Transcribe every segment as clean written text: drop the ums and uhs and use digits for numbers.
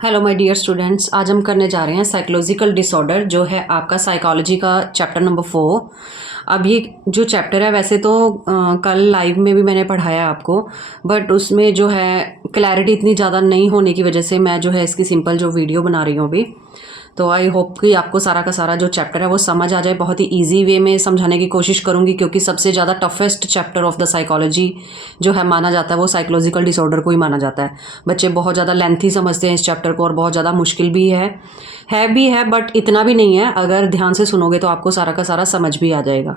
Hello my dear students, आज हम करने जा रहे हैं साइकोलॉजिकल डिसऑर्डर, जो है आपका साइकोलॉजी का चैप्टर नंबर 4। अब ये जो चैप्टर है, वैसे तो कल लाइव में भी मैंने पढ़ाया आपको, बट उसमें जो है क्लैरिटी इतनी ज़्यादा नहीं होने की वजह से मैं जो है इसकी सिंपल जो वीडियो बना रही हूँ अभी। तो आई होप कि आपको सारा का सारा जो चैप्टर है वो समझ आ जाए। बहुत ही इजी वे में समझाने की कोशिश करूँगी, क्योंकि सबसे ज़्यादा toughest chapter of the psychology जो है माना जाता है वो साइकोलॉजिकल डिसऑर्डर को ही माना जाता है। बच्चे बहुत ज़्यादा लेंथी समझते हैं इस चैप्टर को और बहुत ज़्यादा मुश्किल भी है बट इतना भी नहीं है। अगर ध्यान से सुनोगे तो आपको सारा का सारा समझ भी आ जाएगा।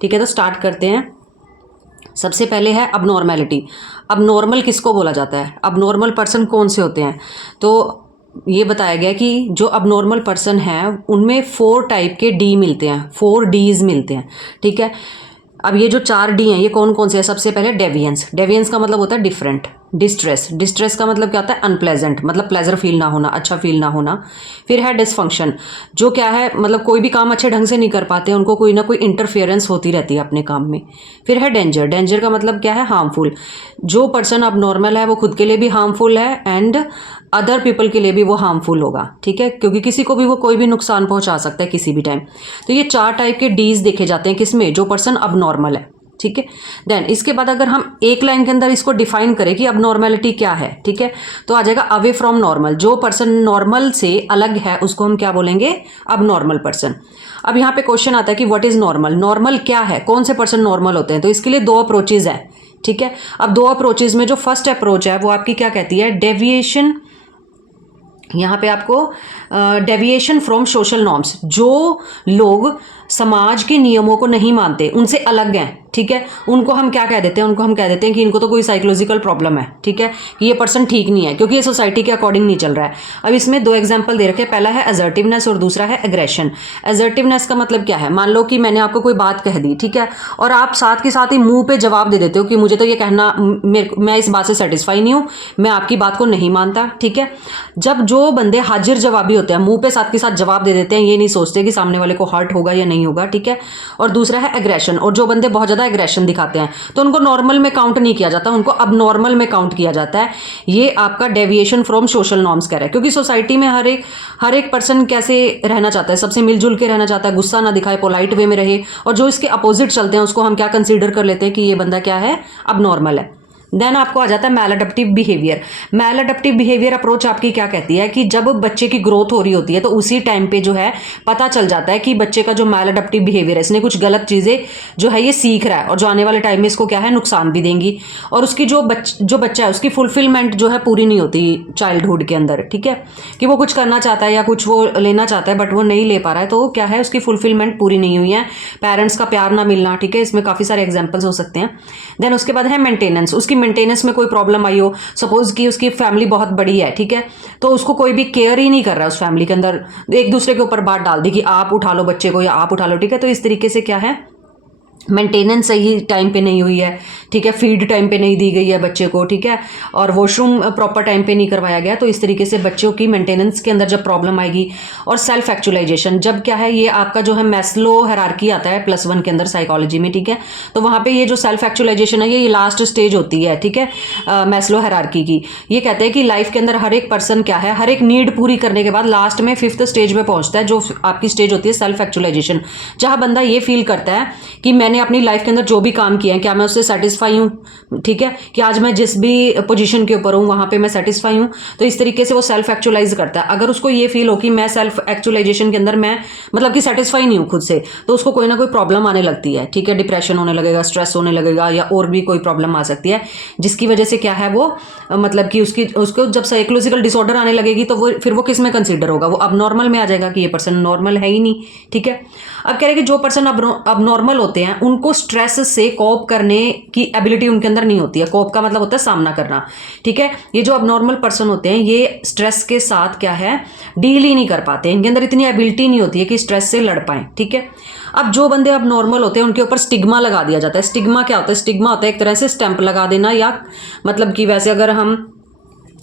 ठीक है, तो स्टार्ट करते हैं। सबसे पहले है अबनॉर्मैलिटी। अबनॉर्मल किसको बोला जाता है? अबनॉर्मल पर्सन कौन से होते हैं? तो ये बताया गया कि जो अबनॉर्मल पर्सन है उनमें 4 टाइप के डी मिलते हैं, 4 डीज मिलते हैं। ठीक है, अब ये जो 4 डी हैं ये कौन कौन से हैं? सबसे पहले डेवियंस। डेवियंस का मतलब होता है डिफरेंट। डिस्ट्रेस। डिस्ट्रेस का मतलब क्या होता है? अनप्लेजेंट, मतलब प्लेजर फील ना होना, अच्छा फील ना होना। फिर है डिसफंक्शन, जो क्या है मतलब कोई भी काम अच्छे ढंग से नहीं कर पाते, उनको कोई ना कोई इंटरफेरेंस होती रहती है अपने काम में। फिर है डेंजर। डेंजर का मतलब क्या है? हार्मफुल। जो पर्सन अब नॉर्मल है वो खुद के लिए भी हार्मफुल है एंड अदर पीपल के लिए भी वो हार्मफुल होगा। ठीक है, क्योंकि किसी को भी वो कोई भी नुकसान पहुंचा सकता है किसी भी टाइम। तो ये 4 टाइप के डीज देखे जाते हैं किसमें? जो पर्सन अब नॉर्मल है। ठीक है, देन इसके बाद अगर हम एक लाइन के अंदर इसको डिफाइन करें कि अब नॉर्मेलिटी क्या है, ठीक है, तो आ जाएगा अवे फ्रॉम नॉर्मल। जो पर्सन नॉर्मल से अलग है उसको हम क्या बोलेंगे? अब नॉर्मल पर्सन। अब यहाँ पे क्वेश्चन आता है कि व्हाट इज नॉर्मल? नॉर्मल क्या है? कौन से पर्सन नॉर्मल होते हैं? तो इसके लिए 2 अप्रोचेज है। ठीक है, अब 2 अप्रोचेज में जो फर्स्ट अप्रोच है वो आपकी क्या कहती है? डेविएशन। यहाँ पे आपको डेविएशन फ्रॉम सोशल नॉर्म्स। जो लोग समाज के नियमों को नहीं मानते, उनसे अलग हैं, ठीक है, उनको हम क्या कह देते हैं? उनको हम कह देते हैं कि इनको तो कोई साइकोलॉजिकल प्रॉब्लम है। ठीक है, कि ये पर्सन ठीक नहीं है क्योंकि ये सोसाइटी के अकॉर्डिंग नहीं चल रहा है। अब इसमें 2 एग्जांपल दे रखे हैं। पहला है असर्टिवनेस और दूसरा है एग्रेशन। असर्टिवनेस का मतलब क्या है? मान लो कि मैंने आपको कोई बात कह दी, ठीक है, और आप साथ के साथ ही मुंह पे जवाब दे देते हो कि मुझे तो ये कहना, मैं इस बात से सेटिस्फाई नहीं हूँ, मैं आपकी बात को नहीं मानता। ठीक है, जब जो बंदे हाजिर जवाबी होते हैं, मुंह पे साथ के साथ जवाब दे देते हैं, ये नहीं सोचते कि सामने वाले को हर्ट होगा या नहीं होगा। ठीक है, और दूसरा है एग्रेशन। और जो बंदे बहुत ज्यादा एग्रेशन दिखाते हैं तो उनको नॉर्मल में काउंट नहीं किया जाता, उनको अब नॉर्मल में काउंट किया जाता है। ये आपका डेविएशन फ्रॉम सोशल नॉर्म्स कह रहा है, क्योंकि सोसाइटी में हर एक पर्सन कैसे रहना चाहता है? सबसे मिलजुल के रहना चाहता है, गुस्सा ना दिखाए, पोलाइट वे में रहे। और जो इसके अपोजिट चलते हैं उसको हम क्या कंसीडर कर लेते हैं कि ये बंदा क्या है? अब नॉर्मल है। देन आपको आ जाता है मैलअडप्टिव बिहेवियर। मैलअडप्टिव बिहेवियर अप्रोच आपकी क्या कहती है कि जब बच्चे की ग्रोथ हो रही होती है तो उसी टाइम पे जो है पता चल जाता है कि बच्चे का जो मैलअडप्टिव बिहेवियर है, इसने कुछ गलत चीज़ें जो है ये सीख रहा है और जो आने वाले टाइम में इसको क्या है? नुकसान भी देंगी। और उसकी जो बच्चा है उसकी फुलफिलमेंट जो है पूरी नहीं होती चाइल्डहुड के अंदर। ठीक है, कि वो कुछ करना चाहता है या कुछ वो लेना चाहता है बट वो नहीं ले पा रहा है, तो क्या है? उसकी फुलफिलमेंट पूरी नहीं हुई है। पेरेंट्स का प्यार ना मिलना। ठीक है, इसमें काफ़ी सारे एग्जाम्पल्स हो सकते हैं। देन उसके बाद है मेंटेनेंस। उसकी मेंटेनेंस में कोई प्रॉब्लम आई हो, सपोज कि उसकी फैमिली बहुत बड़ी है, ठीक है, तो उसको कोई भी केयर ही नहीं कर रहा है उस फैमिली के अंदर, एक दूसरे के ऊपर बात डाल दी कि आप उठा लो बच्चे को या आप उठा लो। ठीक है, तो इस तरीके से क्या है? मेंटेनेंस सही टाइम पे नहीं हुई है। ठीक है, फीड टाइम पे नहीं दी गई है बच्चे को। ठीक है, और वॉशरूम प्रॉपर टाइम पे नहीं करवाया गया, तो इस तरीके से बच्चों की मेंटेनेंस के अंदर जब प्रॉब्लम आएगी। और सेल्फ एक्चुअलाइजेशन, जब क्या है? ये आपका जो है मैस्लो हायरार्की आता है +1 के अंदर साइकोलॉजी में। ठीक है, तो वहाँ पे ये जो सेल्फ एक्चुअलाइजेशन है ये लास्ट स्टेज होती है। ठीक है, मैस्लो हायरार्की की। ये कहते हैं कि लाइफ के अंदर हर एक पर्सन क्या है? हर एक नीड पूरी करने के बाद लास्ट में 5th स्टेज में पहुंचता है, जो आपकी स्टेज होती है सेल्फ एक्चुअलाइजेशन, जहां बंदा ये फील करता है कि मैंने अपनी लाइफ के अंदर जो भी काम किया है क्या मैं उससे सेटिस्फाई हूँ। ठीक है, कि आज मैं जिस भी पोजीशन के ऊपर हूँ वहां पे मैं सेटिस्फाई हूँ। तो इस तरीके से वो सेल्फ एक्चुअलाइज करता है। अगर उसको ये फील हो कि मैं सेल्फ एक्चुअलाइजेशन के अंदर मैं मतलब कि सेटिस्फाई नहीं हूँ खुद से, तो उसको कोई ना कोई प्रॉब्लम आने लगती है। ठीक है, डिप्रेशन होने लगेगा, स्ट्रेस होने लगेगा या और भी कोई प्रॉब्लम आ सकती है, जिसकी वजह से क्या है? वो मतलब कि उसको जब साइकोलॉजिकल डिसऑर्डर आने लगेगी तो वो फिर वो किस में कंसिडर होगा? वो अब नॉर्मल में आ जाएगा कि ये पर्सन नॉर्मल है ही नहीं। ठीक है, अब कह रहे कि जो पर्सन अब नॉर्मल होते हैं उनको स्ट्रेस से कोप करने की एबिलिटी उनके अंदर नहीं होती है। कोप का मतलब होता है सामना करना। ठीक है, ये जो अब नॉर्मल पर्सन होते हैं ये स्ट्रेस के साथ क्या है? डील ही नहीं कर पाते, इनके अंदर इतनी एबिलिटी नहीं होती है कि स्ट्रेस से लड़ पाए। ठीक है, अब जो बंदे अब नॉर्मल होते हैं उनके ऊपर स्टिग्मा लगा दिया जाता है। स्टिग्मा क्या होता है? स्टिग्मा होता है एक तरह से स्टैंप लगा देना, या मतलब कि वैसे अगर हम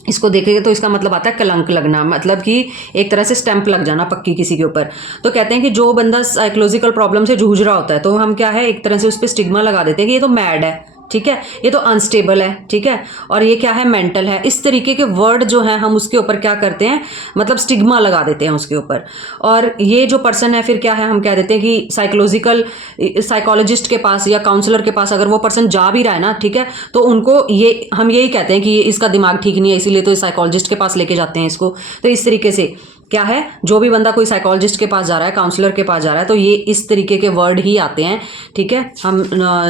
इसको देखेंगे तो इसका मतलब आता है कलंक लगना, मतलब कि एक तरह से स्टैंप लग जाना पक्की किसी के ऊपर। तो कहते हैं कि जो बंदा साइकोलॉजिकल प्रॉब्लम से जूझ रहा होता है तो हम क्या है? एक तरह से उस पर स्टिग्मा लगा देते हैं कि ये तो मैड है। ठीक है, ये तो अनस्टेबल है, ठीक है, और ये क्या है, मेंटल है। इस तरीके के वर्ड जो हैं हम उसके ऊपर क्या करते हैं, मतलब स्टिग्मा लगा देते हैं उसके ऊपर। और ये जो पर्सन है फिर क्या है, हम कह देते हैं कि साइकोलॉजिस्ट के पास या काउंसलर के पास अगर वो पर्सन जा भी रहा है ना, ठीक है, तो उनको ये हम यही कहते हैं कि इसका दिमाग ठीक नहीं है, इसीलिए तो साइकोलॉजिस्ट के पास लेके जाते हैं इसको। तो इस तरीके से क्या है, जो भी बंदा कोई साइकोलॉजिस्ट के पास जा रहा है, काउंसलर के पास जा रहा है, तो ये इस तरीके के वर्ड ही आते हैं, ठीक है। हम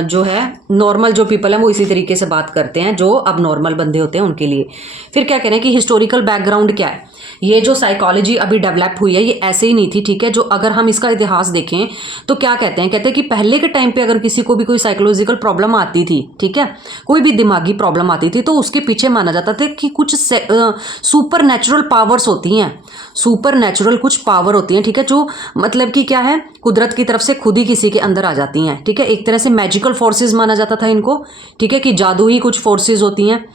जो है नॉर्मल जो पीपल हैं वो इसी तरीके से बात करते हैं, जो अब नॉर्मल बंदे होते हैं उनके लिए। फिर क्या कह रहे हैं कि हिस्टोरिकल बैकग्राउंड क्या है, ये जो साइकोलॉजी अभी डेवलप हुई है ये ऐसे ही नहीं थी, ठीक है। जो अगर हम इसका इतिहास देखें तो क्या कहते हैं कि पहले के टाइम पे अगर किसी को भी कोई साइकोलॉजिकल प्रॉब्लम आती थी, ठीक है, कोई भी दिमागी प्रॉब्लम आती थी, तो उसके पीछे माना जाता था कि कुछ सुपर नेचुरल पावर्स होती हैं, सुपर नेचुरल कुछ पावर होती हैं, ठीक है, जो मतलब कि क्या है, कुदरत की तरफ से खुद ही किसी के अंदर आ जाती हैं, ठीक है। एक तरह से मैजिकल फोर्सेस माना जाता था इनको, ठीक है, कि जादू ही कुछ फोर्सेस होती हैं।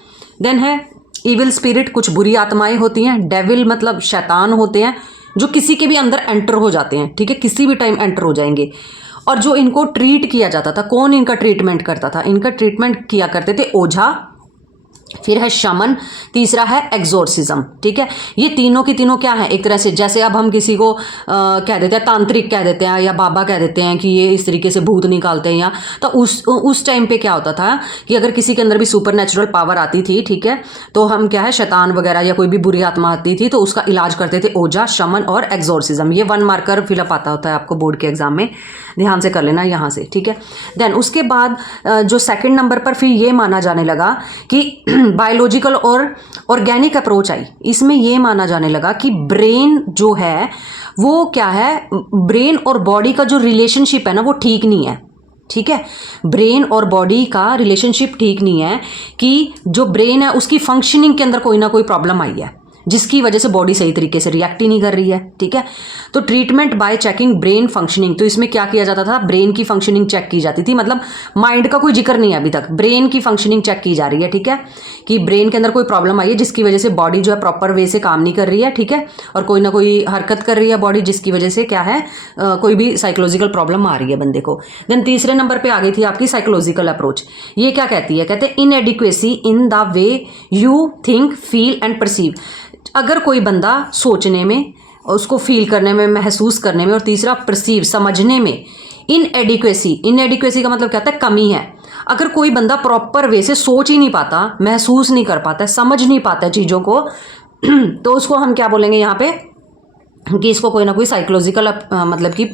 देन है इविल स्पिरिट, कुछ बुरी आत्माएं होती हैं। डेविल मतलब शैतान होते हैं, जो किसी के भी अंदर एंटर हो जाते हैं, ठीक है, किसी भी टाइम एंटर हो जाएंगे। और जो इनको ट्रीट किया जाता था, कौन इनका ट्रीटमेंट करता था, इनका ट्रीटमेंट किया करते थे ओझा, फिर है शमन, तीसरा है एग्जोर्सिज्म, ठीक है। ये तीनों की तीनों क्या है, एक तरह से जैसे अब हम किसी को कह देते हैं तांत्रिक कह देते हैं या बाबा कह देते हैं कि ये इस तरीके से भूत निकालते हैं, या तो उस टाइम पे क्या होता था कि अगर किसी के अंदर भी सुपर नेचुरल पावर आती थी, ठीक है, तो हम क्या है, शैतान वगैरह या कोई भी बुरी आत्मा आती थी तो उसका इलाज करते थे ओझा, शमन और एग्जोर्सिज्म। ये 1 मार्कर फिलअप आता होता है आपको बोर्ड के एग्जाम में, ध्यान से कर लेना यहाँ से, ठीक है। देन उसके बाद जो सेकंड नंबर पर फिर ये माना जाने लगा कि बायोलॉजिकल और ऑर्गेनिक अप्रोच आई। इसमें ये माना जाने लगा कि ब्रेन जो है वो क्या है, ब्रेन और बॉडी का जो रिलेशनशिप है ना वो ठीक नहीं है, ठीक है। ब्रेन और बॉडी का रिलेशनशिप ठीक नहीं है, कि जो ब्रेन है उसकी फंक्शनिंग के अंदर कोई ना कोई प्रॉब्लम आई है, जिसकी वजह से बॉडी सही तरीके से रिएक्ट ही नहीं कर रही है, ठीक है। तो treatment bye checking brain functioning, तो इसमें क्या किया जाता था, ब्रेन की फंक्शनिंग चेक की जाती थी, मतलब माइंड का कोई जिक्र नहीं है अभी तक, ब्रेन की फंक्शनिंग चेक की जा रही है, ठीक है, कि ब्रेन के अंदर कोई प्रॉब्लम आई है जिसकी वजह से बॉडी जो है प्रॉपर वे से काम नहीं कर रही है, ठीक है, और कोई ना कोई हरकत कर रही है बॉडी जिसकी वजह से क्या है, कोई भी साइकोलॉजिकल प्रॉब्लम आ रही है बंदे को। देन तीसरे नंबर पर आ गई थी आपकी साइकोलॉजिकल अप्रोच। ये क्या कहती है, कहते हैं inadequacy in the way you think, feel and perceive. अगर कोई बंदा सोचने में, उसको फील करने में, महसूस करने में, और तीसरा परसीव समझने में इनएडिक्वेसी का मतलब क्या होता है, कमी है। अगर कोई बंदा प्रॉपर वे से सोच ही नहीं पाता, महसूस नहीं कर पाता, समझ नहीं पाता चीज़ों को तो उसको हम क्या बोलेंगे यहाँ पे, कि इसको कोई ना कोई साइकोलॉजिकल मतलब कि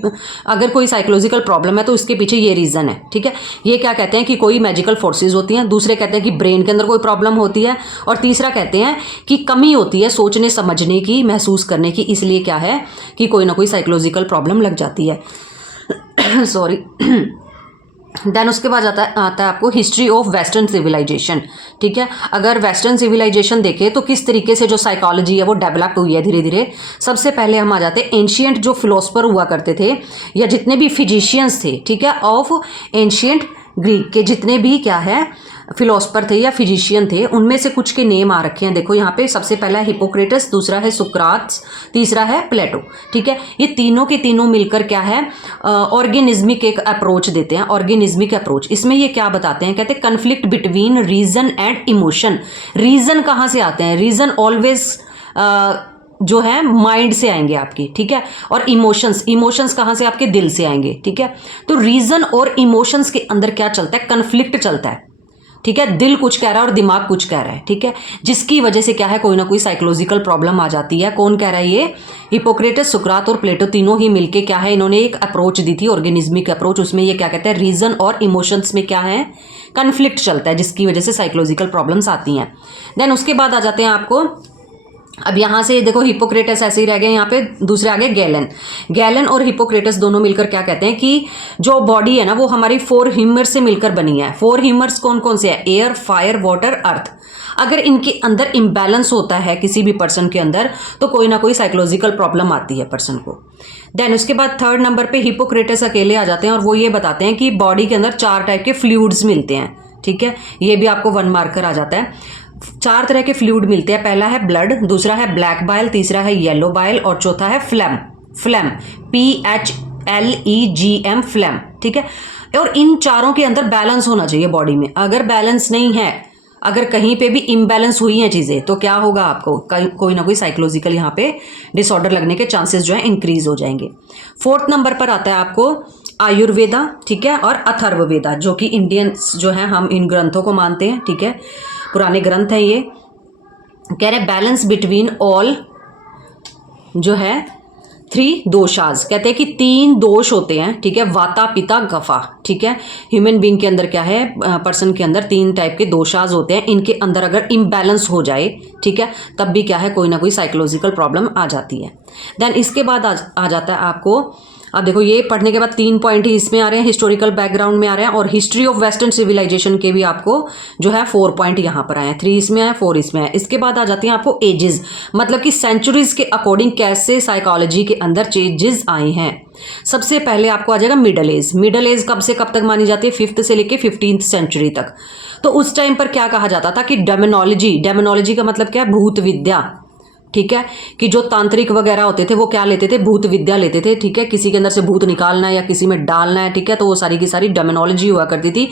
अगर कोई साइकोलॉजिकल प्रॉब्लम है तो इसके पीछे ये रीज़न है, ठीक है। ये क्या कहते हैं कि कोई मैजिकल फोर्सेस होती हैं, दूसरे कहते हैं कि ब्रेन के अंदर कोई प्रॉब्लम होती है, और तीसरा कहते हैं कि कमी होती है सोचने समझने की, महसूस करने की, इसलिए क्या है कि कोई ना कोई साइकोलॉजिकल प्रॉब्लम लग जाती है सॉरी। देन उसके बाद आता है आपको हिस्ट्री ऑफ वेस्टर्न सिविलाइजेशन, ठीक है। अगर वेस्टर्न सिविलाइजेशन देखें तो किस तरीके से जो साइकोलॉजी है वो डेवलप हुई है धीरे धीरे। सबसे पहले हम आ जाते हैं एंशियंट जो फिलोसफर हुआ करते थे, या जितने भी फिजिशियंस थे, ठीक है, ऑफ एंशियंट ग्रीक के जितने भी क्या है फिलोसफर थे या फिजिशियन थे, उनमें से कुछ के नेम आ रखे हैं। देखो यहाँ पे सबसे पहला है हिपोक्रेटस, दूसरा है सुक्रात्स, तीसरा है प्लेटो, ठीक है। ये तीनों के तीनों मिलकर क्या है, ऑर्गेनिज्मिक एक अप्रोच देते हैं, ऑर्गेनिज्मिक अप्रोच। इसमें ये क्या बताते हैं, कहते हैं conflict between reason and emotion. Reason कहाँ से आते हैं, रीजन ऑलवेज जो है माइंड से आएंगे आपकी, ठीक है, और इमोशंस कहाँ से, आपके दिल से आएंगे, ठीक है। तो रीजन और इमोशंस के अंदर क्या चलता है, कन्फ्लिक्ट चलता है, ठीक है। दिल कुछ कह रहा है और दिमाग कुछ कह रहा है, ठीक है, जिसकी वजह से क्या है, कोई ना कोई साइकोलॉजिकल प्रॉब्लम आ जाती है। कौन कह रहा है, ये हिपोक्रेटस, सुकरात और प्लेटो तीनों ही मिलके क्या है, इन्होंने एक अप्रोच दी थी, ऑर्गेनिज्मिक अप्रोच। उसमें ये क्या कहते हैं, रीजन और इमोशंस में क्या है, कन्फ्लिक्ट चलता है, जिसकी वजह से साइकोलॉजिकल प्रॉब्लम्स आती हैं। देन उसके बाद आ जाते हैं आपको, अब यहाँ से देखो हिपोक्रेटस ऐसे ही रह गए, यहाँ पे दूसरे आगे गैलन और हिपोक्रेटस दोनों मिलकर क्या कहते हैं कि जो बॉडी है ना वो हमारी 4 ह्यूमर्स से मिलकर बनी है। 4 ह्यूमर्स कौन कौन से है, एयर, फायर, वाटर, अर्थ। अगर इनके अंदर इम्बैलेंस होता है किसी भी पर्सन के अंदर तो कोई ना कोई साइकोलॉजिकल प्रॉब्लम आती है पर्सन को। देन उसके बाद 3rd नंबर पे हिपोक्रेटस अकेले आ जाते हैं और वो ये बताते हैं कि बॉडी के अंदर 4 टाइप के फ्लूइड्स मिलते हैं, ठीक है। ये भी आपको 1 मार्कर आ जाता है। 4 तरह के फ्लूइड मिलते हैं, पहला है ब्लड, दूसरा है ब्लैक बाइल, तीसरा है येलो बाइल और चौथा है फ्लैम, PHLEGM फ्लैम, ठीक है। और इन चारों के अंदर बैलेंस होना चाहिए बॉडी में। अगर बैलेंस नहीं है, अगर कहीं पे भी इम्बैलेंस हुई हैं चीज़ें, तो क्या होगा, आपको कोई ना कोई साइकोलॉजिकल यहाँ पे डिसऑर्डर लगने के चांसेस जो है इंक्रीज हो जाएंगे। 4th नंबर पर आता है आपको आयुर्वेदा, ठीक है, और अथर्ववेदा, जो कि इंडियंस जो है हम इन ग्रंथों को मानते हैं, ठीक है, पुराने ग्रंथ हैं ये। कह रहे बैलेंस बिटवीन ऑल जो है 3 दोषाज, कहते हैं कि 3 दोष होते हैं, ठीक है, वाता पिता कफा, ठीक है। ह्यूमन बीइंग के अंदर क्या है, पर्सन के अंदर 3 टाइप के दोषाज होते हैं। इनके अंदर अगर इम्बैलेंस हो जाए, ठीक है, तब भी क्या है, कोई ना कोई साइकोलॉजिकल प्रॉब्लम आ जाती है। देन इसके बाद आ जाता है आपको, अब देखो ये पढ़ने के बाद 3 पॉइंट ही इसमें आ रहे हैं, हिस्टोरिकल बैकग्राउंड में आ रहे हैं, और हिस्ट्री ऑफ वेस्टर्न सिविलाइजेशन के भी आपको जो है 4 पॉइंट यहाँ पर आए हैं। 3 इसमें है, 4 इसमें है। इसके बाद आ जाती हैं आपको एजेस, मतलब कि सेंचुरीज के अकॉर्डिंग कैसे साइकोलॉजी के अंदर चेंजेस आए हैं। सबसे पहले आपको आ जाएगा मिडल एज। मिडल एज कब से कब तक मानी जाती है, 5th से लेके 15th सेंचुरी तक। तो उस टाइम पर क्या कहा जाता था कि डेमोनोलॉजी, डेमोनोलॉजी का मतलब क्या है, भूत विद्या, ठीक है, कि जो तांत्रिक वगैरह होते थे वो क्या लेते थे, भूत विद्या लेते थे, ठीक है, किसी के अंदर से भूत निकालना है या किसी में डालना है, ठीक है, तो वो सारी की सारी डेमोनोलॉजी हुआ करती थी।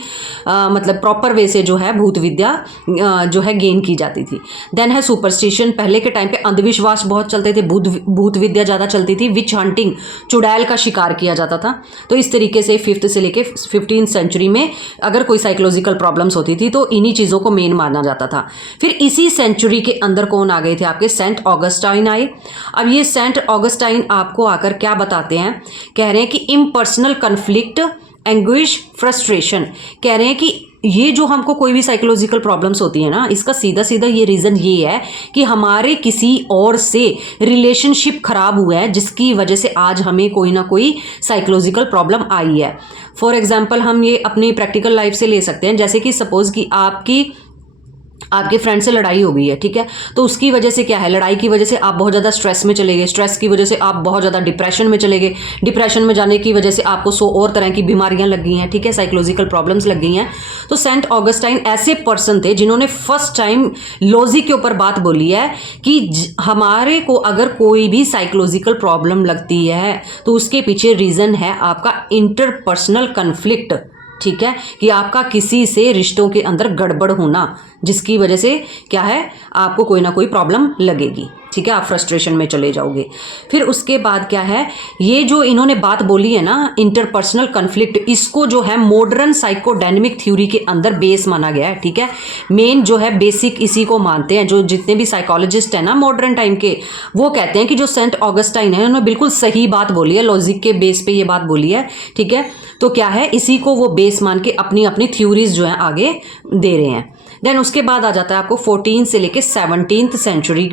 मतलब प्रॉपर वे से जो है भूत विद्या जो है गेन की जाती थी। देन है सुपरस्टिशन, पहले के टाइम पे अंधविश्वास बहुत चलते थे, भूत विद्या ज़्यादा चलती थी। विच हंटिंग, चुड़ैल का शिकार किया जाता था। तो इस तरीके से 5th से लेके 15th सेंचुरी में अगर कोई साइकोलॉजिकल प्रॉब्लम्स होती थी तो इन्हीं चीज़ों को मेन माना जाता था। फिर इसी सेंचुरी के अंदर कौन आ गए थे, आपके सेंट ऑगस्टाइन आए। अब ये सेंट ऑगस्टाइन आपको आकर क्या बताते हैं, कह रहे हैं कि इम्पर्सनल कन्फ्लिक्ट, एंग्विश, फ्रस्ट्रेशन, कह रहे हैं कि ये जो हमको कोई भी साइकोलॉजिकल प्रॉब्लम्स होती है ना, इसका सीधा सीधा ये रीज़न ये है कि हमारे किसी और से रिलेशनशिप खराब हुआ है, जिसकी वजह से आज हमें कोई ना कोई साइकोलॉजिकल प्रॉब्लम आई है। फॉर एग्जाम्पल हम ये अपनी प्रैक्टिकल लाइफ से ले सकते हैं, जैसे कि सपोज कि आपके फ्रेंड से लड़ाई हो गई है, ठीक है, तो उसकी वजह से क्या है, लड़ाई की वजह से आप बहुत ज़्यादा स्ट्रेस में चले गए, स्ट्रेस की वजह से आप बहुत ज़्यादा डिप्रेशन में चले गए, डिप्रेशन में जाने की वजह से आपको 100 और तरह की बीमारियां लग गई हैं, ठीक है, साइकोलॉजिकल प्रॉब्लम्स लग गई हैं। तो सेंट ऑगस्टाइन ऐसे पर्सन थे जिन्होंने फर्स्ट टाइम लॉजिक के ऊपर बात बोली है कि हमारे को अगर कोई भी साइकोलॉजिकल प्रॉब्लम लगती है तो उसके पीछे रीज़न है आपका इंटरपर्सनल कन्फ्लिक्ट, ठीक है, कि आपका किसी से रिश्तों के अंदर गड़बड़ होना, जिसकी वजह से क्या है, आपको कोई ना कोई प्रॉब्लम लगेगी, ठीक है, आप फ्रस्ट्रेशन में चले जाओगे। फिर उसके बाद क्या है, ये जो इन्होंने बात बोली है ना, इंटरपर्सनल कन्फ्लिक्ट, इसको जो है मॉडर्न साइकोडायनेमिक थ्योरी के अंदर बेस माना गया है, ठीक है। मेन जो है बेसिक इसी को मानते हैं, जो जितने भी साइकोलॉजिस्ट हैं ना मॉडर्न टाइम के, वो कहते हैं कि जो सेंट ऑगस्टाइन है उन्होंने बिल्कुल सही बात बोली है, लॉजिक के बेस पे ये बात बोली है, ठीक है। तो क्या है, इसी को वो बेस मान के अपनी अपनी थ्योरीज जो है आगे दे रहे हैं। देन उसके बाद आ जाता है आपको 14 से लेके 17th सेंचुरी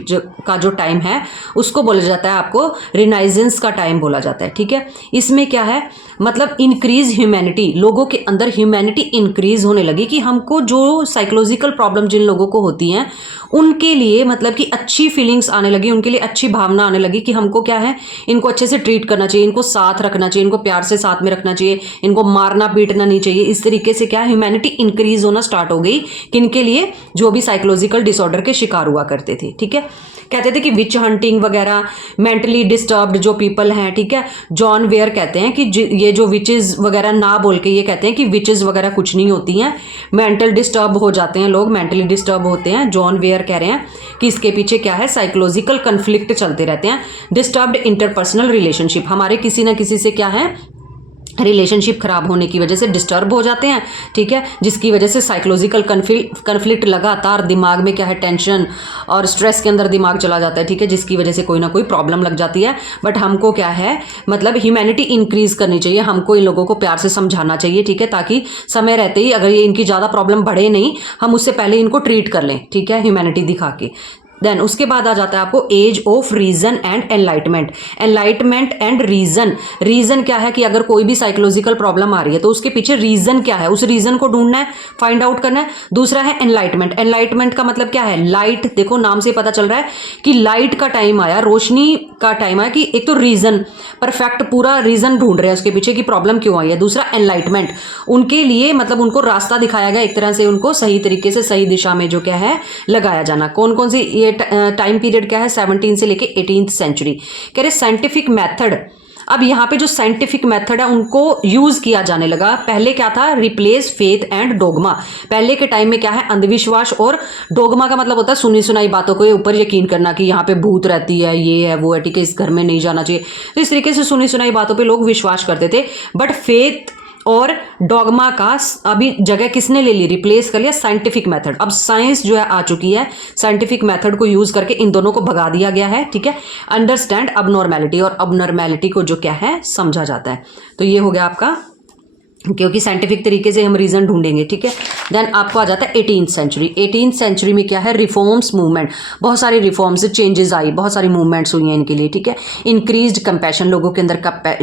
का जो टाइम है उसको बोला जाता है, आपको रिनाइजेंस का टाइम बोला जाता है, ठीक है। इसमें क्या है, मतलब इंक्रीज ह्यूमैनिटी, लोगों के अंदर ह्यूमैनिटी इंक्रीज होने लगी, कि हमको जो साइकोलॉजिकल प्रॉब्लम जिन लोगों को होती हैं उनके लिए मतलब कि अच्छी फीलिंग्स आने लगी, उनके लिए अच्छी भावना आने लगी कि हमको क्या है, इनको अच्छे से ट्रीट करना चाहिए, इनको साथ रखना चाहिए, इनको प्यार से साथ में रखना चाहिए, इनको मारना पीटना नहीं चाहिए। इस तरीके से क्या ह्यूमैनिटी इंक्रीज होना स्टार्ट हो गई, किनके लिए, जो भी साइकोलॉजिकल डिसऑर्डर के शिकार हुआ करते थे, ठीक है। कहते थे कि विच हंटिंग वगैरह, मेंटली डिस्टर्ब्ड जो पीपल हैं, ठीक है, जॉन वेयर कहते हैं कि ये जो विचेस वगैरह ना बोल के ये कहते हैं कि विचेस वगैरह कुछ नहीं होती हैं, मेंटल डिस्टर्ब हो जाते हैं लोग, मेंटली डिस्टर्ब होते हैं। जॉन वेयर कह रहे हैं कि इसके पीछे क्या है, साइकोलॉजिकल कन्फ्लिक्ट चलते रहते हैं, डिस्टर्ब्ड इंटरपर्सनल रिलेशनशिप, हमारे किसी ना किसी से क्या है, रिलेशनशिप खराब होने की वजह से डिस्टर्ब हो जाते हैं, ठीक है, जिसकी वजह से साइकोलॉजिकल कन्फ्लिक्ट लगातार दिमाग में क्या है, टेंशन और स्ट्रेस के अंदर दिमाग चला जाता है, ठीक है, जिसकी वजह से कोई ना कोई प्रॉब्लम लग जाती है। बट हमको क्या है, मतलब ह्यूमैनिटी इंक्रीज करनी चाहिए, हमको इन लोगों को प्यार से समझाना चाहिए, ठीक है, ताकि समय रहते ही अगर ये इनकी ज़्यादा प्रॉब्लम बढ़े नहीं, हम उससे पहले इनको ट्रीट कर लें, ठीक है, ह्यूमैनिटी दिखा के। देन उसके बाद आ जाता है आपको age of reason and enlightenment. Enlightenment and reason, reason क्या है कि अगर कोई भी साइकोलॉजिकल प्रॉब्लम आ रही है तो उसके पीछे रीजन क्या है, उस रीजन को ढूंढना है, फाइंड आउट करना है। दूसरा है एनलाइटमेंट। एनलाइटमेंट का मतलब क्या है, लाइट, देखो नाम से पता चल रहा है कि लाइट का टाइम आया, रोशनी का टाइम आया, कि एक तो रीजन परफेक्ट पूरा रीजन ढूंढ रहे हैं उसके पीछे कि प्रॉब्लम क्यों आई है। दूसरा एनलाइटमेंट, उनके लिए मतलब उनको रास्ता दिखाया गया, एक तरह से उनको सही तरीके से सही दिशा में जो क्या है लगाया जाना। कौन कौन सी ये टाइम पीरियड क्या है, 17 से लेके 18th सेंचुरी। कह रहे साइंटिफिक मेथड अब यहाँ पे जो साइंटिफिक मेथड है उनको यूज किया जाने लगा। पहले क्या था, रिप्लेस फेथ एंड डोगमा। पहले के टाइम में क्या है, अंधविश्वास और डोगमा का मतलब होता है सुनी सुनाई बातों के ऊपर यकीन करना कि यहाँ पे भूत रहती है, ये है वो है, ठीक है, इस घर में नहीं जाना चाहिए। तो इस तरीके से सुनी सुनाई बातों पे लोग विश्वास करते थे। बट फेथ और डॉगमा का अभी जगह किसने ले ली, रिप्लेस कर लिया साइंटिफिक मेथड। अब साइंस जो है आ चुकी है, साइंटिफिक मेथड को यूज करके इन दोनों को भगा दिया गया है, ठीक है। अंडरस्टैंड अबनॉर्मैलिटी, और अबनॉर्मैलिटी को जो क्या है समझा जाता है। तो ये हो गया आपका, क्योंकि साइंटिफिक तरीके से हम रीजन ढूंढेंगे, ठीक है। देन आपको आ जाता है 18th सेंचुरी। 18th सेंचुरी में क्या है, रिफॉर्म्स मूवमेंट, बहुत सारी रिफॉर्म्स चेंजेस आई, बहुत सारी मूवमेंट्स हुई हैं इनके लिए, ठीक है। इंक्रीज्ड कंपैशन, लोगों के अंदर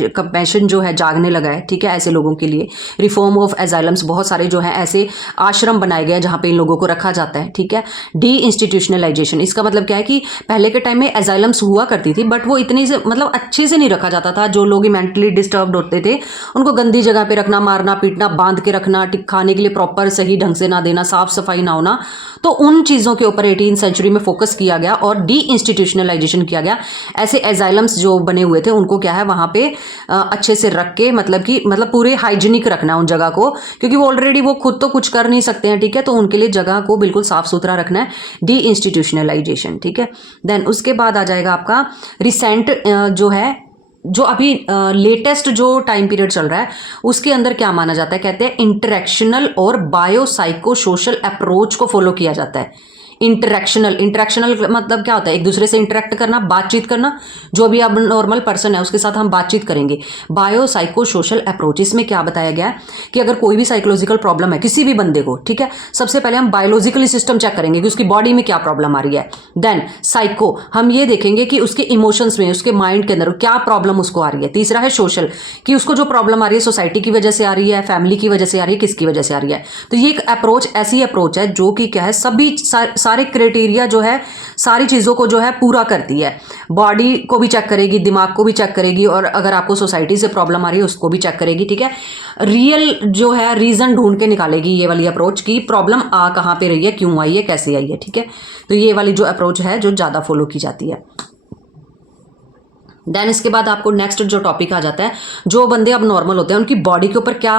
कंपैशन जो है जागने लगा है, ठीक है, ऐसे लोगों के लिए। रिफॉर्म ऑफ एजाइलम्स, बहुत सारे जो है ऐसे आश्रम बनाए गए जहाँ पे इन लोगों को रखा जाता है, ठीक है। डी इंस्टीट्यूशनलाइजेशन, इसका मतलब क्या है कि पहले के टाइम में एजाइलम्स हुआ करती थी, बट वो इतनी से मतलब अच्छे से नहीं रखा जाता था। जो लोग मेंटली डिस्टर्ब्ड होते थे उनको गंदी जगह पे रखना, मारना पीटना, बांध के रखना, खाने के लिए प्रॉपर सही ढंग से ना देना, साफ सफाई ना होना, तो उन चीज़ों के ऊपर 18th सेंचुरी में फोकस किया गया और डी इंस्टीट्यूशनलाइजेशन किया गया। ऐसे एजाइलम्स जो बने हुए थे उनको क्या है वहाँ पे अच्छे से रख के, मतलब पूरे हाइजीनिक रखना उन जगह को, क्योंकि वो ऑलरेडी वो खुद तो कुछ कर नहीं सकते हैं, ठीक है। तो उनके लिए जगह को बिल्कुल साफ सुथरा रखना है, डी इंस्टीट्यूशनलाइजेशन, ठीक है। देन उसके बाद आ जाएगा आपका रिसेंट, जो है जो अभी लेटेस्ट जो टाइम पीरियड चल रहा है उसके अंदर क्या माना जाता है, कहते हैं इंटरेक्शनल और बायोसाइको सोशल अप्रोच को फॉलो किया जाता है। इंटरेक्शनल मतलब क्या होता है, एक दूसरे से इंटरेक्ट करना, बातचीत करना, जो भी अब नॉर्मल पर्सन है उसके साथ हम बातचीत करेंगे। बायो साइको सोशल अप्रोच, इसमें क्या बताया गया है कि अगर कोई भी साइकोलॉजिकल प्रॉब्लम है किसी भी बंदे को, ठीक है, सबसे पहले हम बायोलॉजिकल सिस्टम चेक करेंगे कि उसकी बॉडी में क्या प्रॉब्लम आ रही है। देन साइको, हम ये देखेंगे कि उसके इमोशंस में, उसके माइंड के अंदर क्या प्रॉब्लम उसको आ रही है। तीसरा है सोशल, कि उसको जो प्रॉब्लम आ रही है सोसाइटी की वजह से आ रही है, फैमिली की वजह से आ रही है, किसकी वजह से आ रही है। तो ये एक अप्रोच, ऐसी अप्रोच है जो कि क्या है, सभी सारे क्राइटेरिया जो है, सारी चीज़ों को जो है पूरा करती है। बॉडी को भी चेक करेगी, दिमाग को भी चेक करेगी, और अगर आपको सोसाइटी से प्रॉब्लम आ रही है उसको भी चेक करेगी, ठीक है। रियल जो है रीज़न ढूंढ के निकालेगी ये वाली अप्रोच, की प्रॉब्लम आ कहाँ पे रही है, क्यों आई है, कैसे आई है, ठीक है। तो ये वाली जो अप्रोच है जो ज़्यादा फॉलो की जाती है। देन इसके बाद आपको नेक्स्ट जो टॉपिक आ जाता है, जो बंदे अब नॉर्मल होते हैं उनकी बॉडी के ऊपर क्या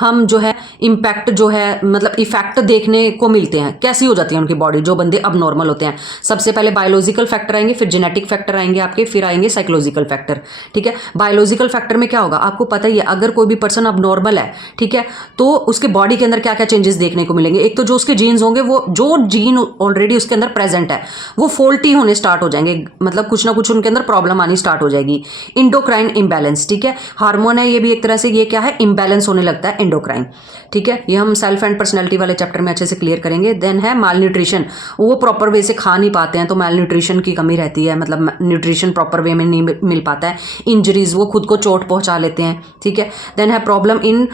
हम जो है इम्पैक्ट जो है, मतलब इफेक्ट देखने को मिलते हैं, कैसी हो जाती है उनकी बॉडी, जो बंदे अब नॉर्मल होते हैं। सबसे पहले बायोलॉजिकल फैक्टर आएंगे, फिर जेनेटिक फैक्टर आएंगे आपके, फिर आएंगे साइकोलॉजिकल फैक्टर, ठीक है। बायोलॉजिकल फैक्टर में क्या होगा, आपको पता ही है, अगर कोई भी पर्सन अब नॉर्मल है, ठीक है, तो उसके बॉडी के अंदर क्या क्या चेंजेस देखने को मिलेंगे। एक तो जो उसके जीन्स होंगे, वो जो जीन ऑलरेडी उसके अंदर प्रेजेंट है वो फॉल्टी होने स्टार्ट हो जाएंगे, मतलब कुछ ना कुछ उनके अंदर प्रॉब्लम आनी स्टार्ट हो जाएगी। इंडोक्राइन इम्बैलेंस, ठीक है, हार्मोन है ये भी एक तरह से, ये क्या है, इम्बैलेंस होने लगता है इंडोक्राइन, ठीक है। ये हम सेल्फ एंड पर्सनैलिटी वाले चैप्टर में अच्छे से क्लियर करेंगे। देन है माल न्यूट्रिशन, वो प्रॉपर वे से खा नहीं पाते हैं तो माल न्यूट्रिशन की कमी रहती है, मतलब न्यूट्रिशन प्रॉपर वे में नहीं मिल पाता है। इंजरीज, वो खुद को चोट पहुंचा लेते हैं, ठीक है। देन है problem in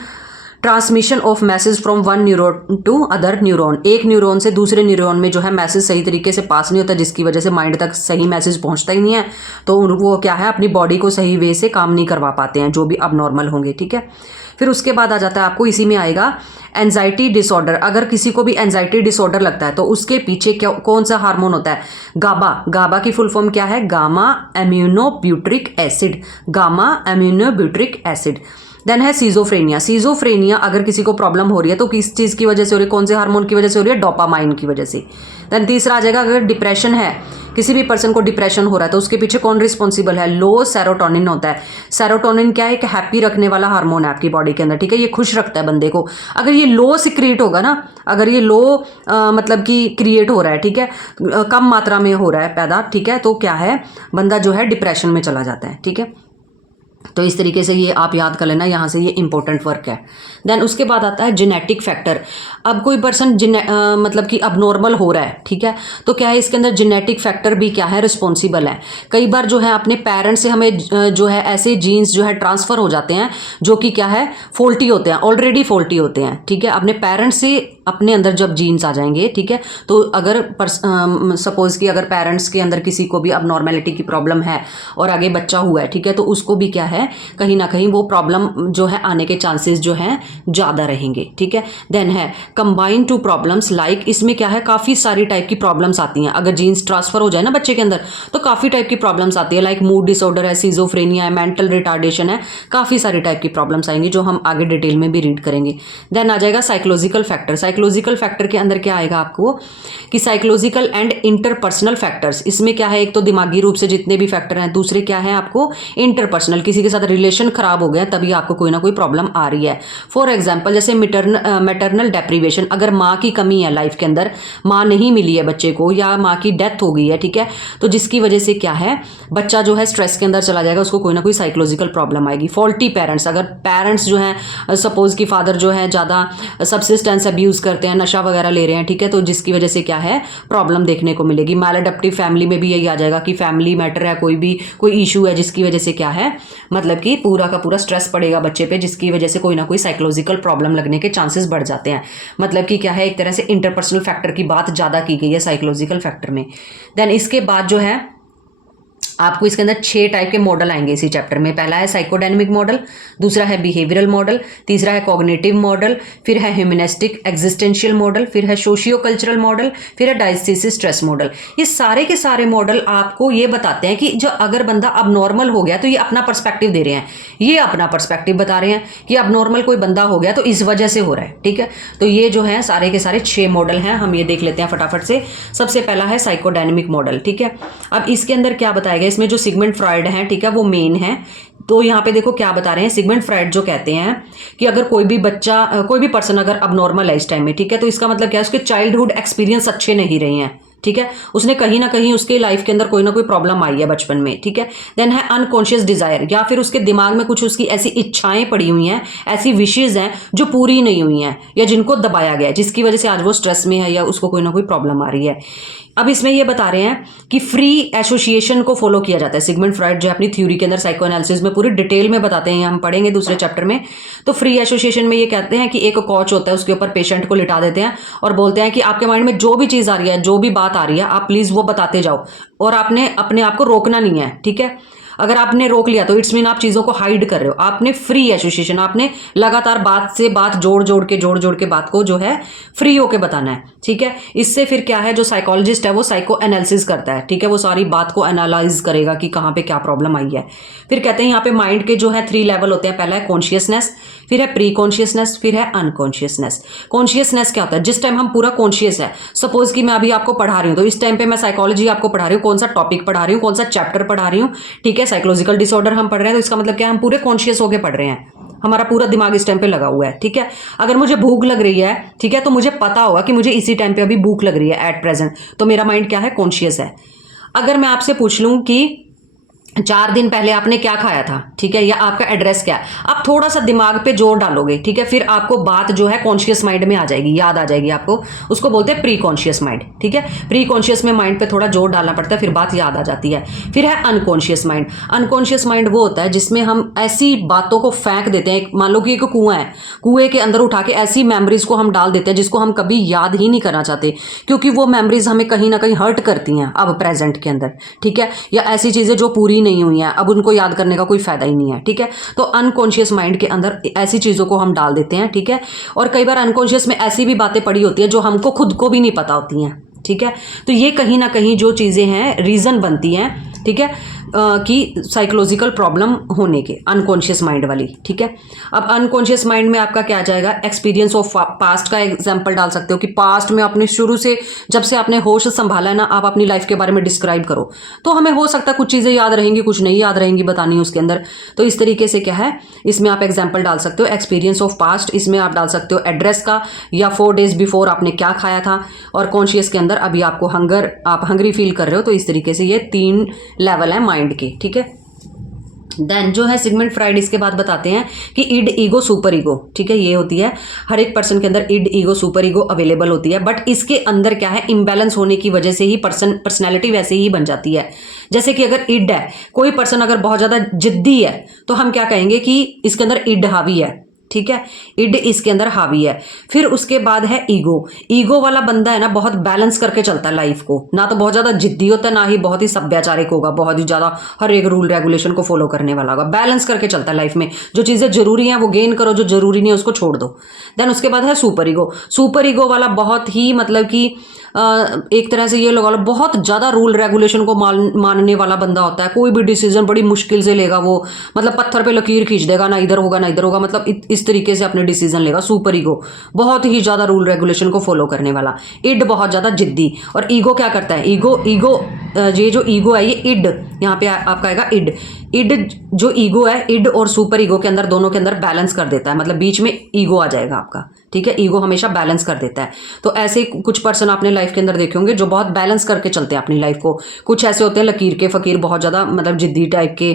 transmission of message from one neuron to other neuron, एक न्यूरॉन से दूसरे न्यूरॉन में जो है मैसेज सही तरीके से पास नहीं होता, जिसकी वजह से माइंड तक सही मैसेज पहुंचता ही नहीं है, तो वो क्या है, अपनी बॉडी को सही वे से काम नहीं करवा पाते हैं, जो भी अब नॉर्मल होंगे, ठीक है। फिर उसके बाद आ जाता है आपको, इसी में आएगा एंजाइटी डिसऑर्डर। अगर किसी को भी एंजाइटी डिसऑर्डर लगता है तो उसके पीछे कौन सा हार्मोन होता है, गाबा। गाबा की फुल फॉर्म क्या है, gamma aminobutyric acid, gamma aminobutyric acid. Then है सीजोफ्रेनिया। सीजोफ्रेनिया अगर किसी को प्रॉब्लम हो रही है तो किस चीज़ की वजह से हो रही है, कौन से हार्मोन की वजह से हो रही है, डोपामाइन की वजह से। देन तीसरा आ जाएगा, अगर डिप्रेशन है, किसी भी पर्सन को डिप्रेशन हो रहा है तो उसके पीछे कौन रिस्पॉन्सिबल है, लो सेरोटोनिन होता है। सेरोटोनिन क्या है, एक हैप्पी रखने वाला हार्मोन है आपकी बॉडी के अंदर, ठीक है, ये खुश रखता है बंदे को। अगर ये लो सिक्रिएट होगा ना, अगर ये लो मतलब कि क्रिएट हो रहा है, ठीक है, कम मात्रा में हो रहा है पैदा, ठीक है, तो क्या है, बंदा जो है डिप्रेशन में चला जाता है, ठीक है। तो इस तरीके से ये आप याद कर लेना, यहाँ से ये इंपॉर्टेंट वर्क है। देन उसके बाद आता है जेनेटिक फैक्टर। अब कोई पर्सन मतलब कि अब नॉर्मल हो रहा है, ठीक है, तो क्या है, इसके अंदर जेनेटिक फैक्टर भी क्या है, रिस्पॉन्सिबल है। कई बार जो है अपने पेरेंट्स से हमें जो है ऐसे जीन्स जो है ट्रांसफ़र हो जाते हैं जो कि क्या है, फॉल्टी होते हैं, ऑलरेडी फॉल्टी होते हैं, ठीक है, अपने पेरेंट्स से अपने अंदर जब जीन्स आ जाएंगे, ठीक है, तो अगर सपोज कि अगर पेरेंट्स के अंदर किसी को भी अब नॉर्मेलिटी की प्रॉब्लम है और आगे बच्चा हुआ है, ठीक है, तो उसको भी क्या है, कहीं ना कहीं वो प्रॉब्लम जो है आने के चांसेस जो हैं ज़्यादा रहेंगे, ठीक है। देन है कंबाइन टू प्रॉब्लम्स लाइक, इसमें क्या है, काफ़ी सारी टाइप की प्रॉब्लम्स आती हैं। अगर जीन्स ट्रांसफर हो जाए ना बच्चे के अंदर तो काफ़ी टाइप की प्रॉब्लम्स आती है, लाइक मूड डिसऑर्डर है, सीजोफ्रेनिया है, मेंटल रिटार्डेशन है, काफ़ी सारी टाइप की प्रॉब्लम्स आएंगी जो हम आगे डिटेल में भी रीड करेंगे। देन आ जाएगा साइकोलॉजिकल फैक्टर। साइकोलॉजिकल फैक्टर के अंदर क्या आएगा आपको कि साइकोलॉजिकल एंड इंटरपर्सनल फैक्टर्स, इसमें क्या है, एक तो दिमागी रूप से जितने भी फैक्टर हैं, दूसरे क्या है आपको इंटरपर्सनल, किसी के साथ रिलेशन खराब हो गया तभी आपको कोई ना कोई प्रॉब्लम आ रही है। फॉर एग्जाम्पल जैसे मैटरनल डेप्रीवेशन, अगर माँ की कमी है लाइफ के अंदर, माँ नहीं मिली है बच्चे को या माँ की डेथ हो गई है, ठीक है, तो जिसकी वजह से क्या है बच्चा जो है स्ट्रेस के अंदर चला जाएगा, उसको कोई ना कोई साइकोलॉजिकल प्रॉब्लम आएगी। फॉल्टी पेरेंट्स, अगर पेरेंट्स जो हैं सपोज कि फादर जो है ज़्यादा सब्सिस्टेंस अब्यूज़ करते हैं, नशा वगैरह ले रहे हैं, ठीक है, तो जिसकी वजह से क्या है प्रॉब्लम देखने को मिलेगी। मैलअडप्टिव फैमिली में भी यही आ जाएगा कि फैमिली मैटर है, कोई इशू है जिसकी वजह से क्या है, मतलब कि पूरा का पूरा स्ट्रेस पड़ेगा बच्चे पे, जिसकी वजह से कोई ना कोई साइकोलॉजिकल प्रॉब्लम लगने के चांसेस बढ़ जाते हैं। मतलब कि क्या है, एक तरह से इंटरपर्सनल फैक्टर की बात ज़्यादा की गई है साइकोलॉजिकल फैक्टर में। देन इसके बाद जो है आपको इसके अंदर 6 टाइप के मॉडल आएंगे इसी चैप्टर में। पहला है साइकोडायनेमिक मॉडल, दूसरा है बिहेवियरल मॉडल, तीसरा है कॉग्निटिव मॉडल, फिर है ह्यूमनिस्टिक एग्जिस्टेंशियल मॉडल, फिर है सोशियो कल्चरल मॉडल, फिर है डायस्थीसिस स्ट्रेस मॉडल। ये सारे के सारे मॉडल आपको ये बताते हैं कि जो अगर बंदा अब नॉर्मल हो गया तो ये अपना पर्सपेक्टिव दे रहे हैं, ये अपना पर्सपेक्टिव बता रहे हैं कि अब नॉर्मल कोई बंदा हो गया तो इस वजह से हो रहा है, ठीक है। तो ये जो है सारे के सारे 6 मॉडल हैं, हम ये देख लेते हैं फटाफट से। सबसे पहला है साइकोडायनेमिक मॉडल, ठीक है। अब इसके अंदर क्या बताया गया, इसमें जो सिगमंड फ्रॉइड है, ठीक है, वो मेन है। तो यहाँ पे देखो क्या बता रहे हैं, सिगमंड फ्रॉइड जो कहते हैं कि अगर कोई भी बच्चा कोई भी पर्सन अगर अब नॉर्मल है इस टाइम में, ठीक है, तो इसका मतलब क्या है, उसके चाइल्डहुड एक्सपीरियंस अच्छे नहीं रहे हैं, ठीक है, उसने कहीं ना कहीं उसके लाइफ के अंदर कोई ना कोई प्रॉब्लम आई है बचपन में, ठीक है। देन है अनकॉन्शियस डिजायर, या फिर उसके दिमाग में कुछ उसकी ऐसी इच्छाएं पड़ी हुई हैं, ऐसी विशेज हैं जो पूरी नहीं हुई हैं या जिनको दबाया गया है, जिसकी वजह से आज वो स्ट्रेस में है या उसको कोई ना कोई प्रॉब्लम आ रही है। अब इसमें ये बता रहे हैं कि फ्री एसोसिएशन को फॉलो किया जाता है। सिगमंड फ्रॉइड जो अपनी थ्योरी के अंदर साइको एनालिसिस में पूरी डिटेल में बताते हैं, हम पढ़ेंगे दूसरे चैप्टर में। तो फ्री एसोसिएशन में ये कहते हैं कि एक कोच होता है, उसके ऊपर पेशेंट को लिटा देते हैं और बोलते हैं कि आपके माइंड में जो भी चीज़ आ रही है, जो भी बात आ रही है, आप प्लीज़ वो बताते जाओ और आपने अपने आप को रोकना नहीं है, ठीक है। अगर आपने रोक लिया तो इट्स मीन आप चीज़ों को हाइड कर रहे हो। आपने फ्री एसोसिएशन, आपने लगातार बात से बात जोड़ जोड़ के बात को जो है फ्री होके बताना है, ठीक है। इससे फिर क्या है, जो साइकोलॉजिस्ट है वो साइको एनालिसिस करता है, ठीक है, वो सारी बात को एनालाइज करेगा कि कहाँ पे क्या प्रॉब्लम आई है। फिर कहते हैं यहाँ पे माइंड के जो है 3 लेवल होते हैं। पहला है कॉन्शियसनेस, फिर है प्री कॉन्शियसनेस, फिर है अनकॉन्शियसनेस। कॉन्शियसनेस क्या होता है, जिस टाइम हम पूरा कॉन्शियस है, सपोज कि मैं अभी आपको पढ़ा रही हूँ तो इस टाइम पे मैं साइकोलॉजी आपको पढ़ा रही हूँ, कौन सा टॉपिक पढ़ा रही हूँ, कौन सा चैप्टर पढ़ा रही हूँ, ठीक है, साइकोलॉजिकल डिसऑर्डर हम पढ़ रहे हैं, तो इसका मतलब क्या है, हम पूरे कॉन्शियस होके पढ़ रहे हैं, हमारा पूरा दिमाग इस टाइम पे लगा हुआ है, ठीक है। अगर मुझे भूख लग रही है, ठीक है, तो मुझे पता होगा कि मुझे इसी टाइम पे अभी भूख लग रही है एट प्रेजेंट, तो मेरा माइंड क्या है, कॉन्शियस है। अगर मैं आपसे पूछ लूं कि 4 दिन पहले आपने क्या खाया था, ठीक है, या आपका एड्रेस क्या है, आप थोड़ा सा दिमाग पे जोर डालोगे, ठीक है, फिर आपको बात जो है कॉन्शियस माइंड में आ जाएगी, याद आ जाएगी आपको, उसको बोलते हैं प्री कॉन्शियस माइंड, ठीक है। प्री कॉन्शियस में माइंड पे थोड़ा जोर डालना पड़ता है, फिर बात याद आ जाती है। फिर है अनकॉन्शियस माइंड। अनकॉन्शियस माइंड वो होता है जिसमें हम ऐसी बातों को फेंक देते हैं, मान लो कि एक कुआं है, कुएं के अंदर उठा के ऐसी मेमोरीज को हम डाल देते हैं जिसको हम कभी याद ही नहीं करना चाहते, क्योंकि वो मेमोरीज हमें कहीं ना कहीं हर्ट करती हैं अब प्रेजेंट के अंदर, ठीक है, या ऐसी चीजें जो पूरी नहीं हुई हैं, अब उनको याद करने का कोई फायदा ही नहीं है, ठीक है। तो अनकॉन्शियस माइंड के अंदर ऐसी चीजों को हम डाल देते हैं, ठीक है। और कई बार अनकॉन्शियस में ऐसी भी बातें पड़ी होती हैं जो हमको खुद को भी नहीं पता होती हैं, ठीक है। तो ये कहीं ना कहीं जो चीजें हैं रीजन बनती हैं, ठीक है, कि साइकोलॉजिकल प्रॉब्लम होने के, अनकॉन्शियस माइंड वाली, ठीक है। अब अनकॉन्शियस माइंड में आपका क्या आ जाएगा, एक्सपीरियंस ऑफ पास्ट का एग्जांपल डाल सकते हो कि पास्ट में आपने शुरू से जब से आपने होश संभाला है ना, आप अपनी लाइफ के बारे में डिस्क्राइब करो, तो हमें हो सकता है कुछ चीज़ें याद रहेंगी, कुछ नहीं याद रहेंगी बतानी उसके अंदर। तो इस तरीके से क्या है, इसमें आप एग्जाम्पल डाल सकते हो एक्सपीरियंस ऑफ पास्ट, इसमें आप डाल सकते हो एड्रेस का, या 4 डेज बिफोर आपने क्या खाया था, और कॉन्शियस के अंदर अभी आपको आप हंगरी फील कर रहे हो। तो इस तरीके से ये 3 लेवल है माइंड के, ठीक है। देन जो है सिगमंड फ्रॉइड इसके बाद बताते हैं कि इड ईगो सुपर ईगो, ठीक है, ये होती है हर एक पर्सन के अंदर end ego super ego available होती है, बट इसके अंदर क्या है, इम्बैलेंस होने की वजह से ही पर्सनैलिटी वैसे ही बन जाती है। जैसे कि अगर इड है, कोई पर्सन अगर बहुत ज़्यादा जिद्दी है तो हम क्या कहेंगे कि इसके अंदर इड हावी है, ठीक है, इड इसके अंदर हावी है। फिर उसके बाद है ईगो। ईगो वाला बंदा है ना बहुत बैलेंस करके चलता है लाइफ को, ना तो बहुत ज्यादा जिद्दी होता है ना ही बहुत ही सभ्याचारिक होगा, बहुत ही ज्यादा हर एक रूल रेगुलेशन को फॉलो करने वाला होगा। बैलेंस करके चलता है लाइफ में, जो चीजें जरूरी हैं वो गेन करो, जो जरूरी नहीं है उसको छोड़ दो। देन उसके बाद है सुपर ईगो। सुपर ईगो वाला बहुत ही मतलब कि एक तरह से ये लगा लो बहुत ज्यादा रूल रेगुलेशन को मानने वाला बंदा होता है। कोई भी डिसीजन बड़ी मुश्किल से लेगा वो, मतलब पत्थर पे लकीर खींच देगा, ना इधर होगा ना इधर होगा, मतलब इस तरीके से अपने डिसीजन लेगा। सुपर ईगो बहुत ही ज्यादा रूल रेगुलेशन को फॉलो करने वाला। इड बहुत ज्यादा जिद्दी। और ईगो क्या करता है, ईगो ईगो ये जो ईगो है ये इड, यहाँ पे आपका आएगा इड। इड जो ईगो है, इड और सुपर ईगो के अंदर दोनों के अंदर बैलेंस कर देता है, मतलब बीच में ईगो आ जाएगा आपका, ठीक है। ईगो हमेशा बैलेंस कर देता है। तो ऐसे कुछ पर्सन आपने लाइफ के अंदर देखे होंगे जो बहुत बैलेंस करके चलते हैं अपनी लाइफ को। कुछ ऐसे होते हैं लकीर के फकीर, बहुत ज़्यादा मतलब जिद्दी टाइप के,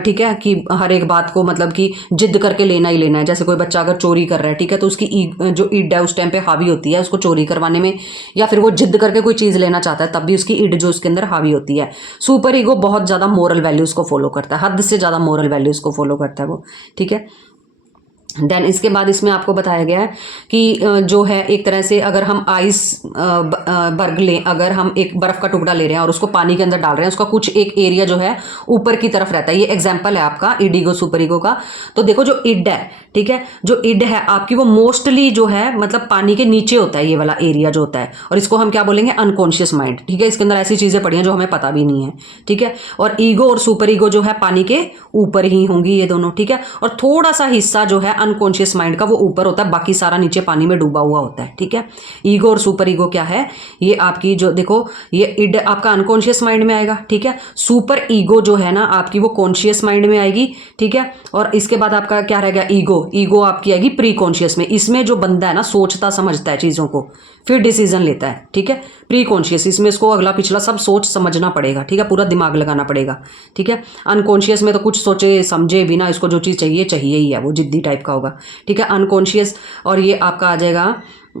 ठीक है, कि हर एक बात को मतलब कि जिद करके लेना ही लेना है। जैसे कोई बच्चा अगर चोरी कर रहा है, ठीक है, तो उसकी जो इड है उस टाइम पे हावी होती है उसको चोरी करवाने में, या फिर वो जिद करके कोई चीज़ लेना चाहता है तब भी उसकी इड जो उसके अंदर हावी होती है। सुपर ईगो बहुत ज़्यादा मोरल वैल्यूज़ को फॉलो करता है, हद से ज़्यादा मोरल वैल्यूज़ को फॉलो करता है वो, ठीक है। देन इसके बाद इसमें आपको बताया गया है कि जो है एक तरह से अगर हम आइस बर्ग लें, अगर हम एक बर्फ का टुकड़ा ले रहे हैं और उसको पानी के अंदर डाल रहे हैं, उसका कुछ एक एरिया जो है ऊपर की तरफ रहता है। ये एग्जांपल है आपका इडिगो सुपर ईगो का। तो देखो जो इड है, ठीक है, जो इड है आपकी वो मोस्टली जो है मतलब पानी के नीचे होता है, ये वाला एरिया जो होता है, और इसको हम क्या बोलेंगे, अनकॉन्शियस माइंड, ठीक है। इसके अंदर ऐसी चीजें पड़ी हैं जो हमें पता भी नहीं है, ठीक है। और ईगो और सुपर ईगो जो है पानी के ऊपर ही होंगी ये दोनों, ठीक है। और थोड़ा सा हिस्सा जो है अनकॉन्शियस माइंड का वो ऊपर होता है, बाकी सारा नीचे पानी में डूबा हुआ होता है, ठीक है। ईगो और सुपर ईगो क्या है, ये आपकी जो देखो ये इड आपका अनकॉन्शियस माइंड में आएगा, ठीक है। सुपर ईगो जो है ना आपकी वो कॉन्शियस माइंड में आएगी, ठीक है। और इसके बाद आपका क्या रह गया, ईगो। ईगो आपकी आएगी प्री कॉन्शियस में। इसमें जो बंदा है ना सोचता समझता है चीजों को फिर डिसीजन लेता है, ठीक है। प्री कॉन्शियस, इसमें इसको अगला पिछला सब सोच समझना पड़ेगा, ठीक है, पूरा दिमाग लगाना पड़ेगा, ठीक है। अनकॉन्शियस में तो कुछ सोचे समझे बिना इसको जो चीज़ चाहिए चाहिए ही है, वो जिद्दी टाइप का होगा, ठीक है, अनकॉन्शियस। और ये आपका आ जाएगा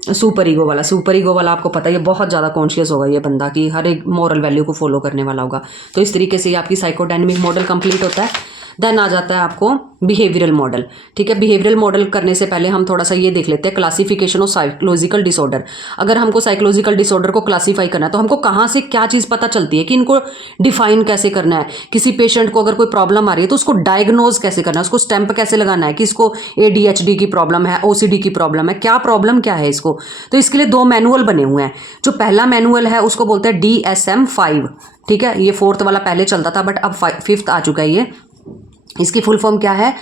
सुपर ईगो वाला। सुपर ईगो वाला आपको पता है ये बहुत ज़्यादा कॉन्शियस होगा, ये बंदा कि हर एक मॉरल वैल्यू को फॉलो करने वाला होगा। तो इस तरीके से ये आपकी साइकोडायनेमिक मॉडल कंप्लीट होता है। देन आ जाता है आपको बिहेवियरल मॉडल, ठीक है। बिहेवियरल मॉडल करने से पहले हम थोड़ा सा ये देख लेते हैं क्लासिफिकेशन ऑफ साइकोलॉजिकल डिसऑर्डर। अगर हमको साइकोलॉजिकल डिसऑर्डर को क्लासीफाई करना है तो हमको कहाँ से क्या चीज़ पता चलती है कि इनको डिफाइन कैसे करना है। किसी पेशेंट को अगर कोई प्रॉब्लम आ रही है तो उसको डायग्नोज कैसे करना है, उसको स्टैंप कैसे लगाना है कि इसको ADHD की प्रॉब्लम है, OCD की प्रॉब्लम है, क्या प्रॉब्लम क्या है इसको। तो इसके लिए 2 मैनुअल बने हुए हैं। जो पहला मैनुअल है उसको बोलते हैं DSM-5, ठीक है। ये 4th वाला पहले चलता था बट अब 5th आ चुका है ये। इसकी फुल फॉर्म क्या है,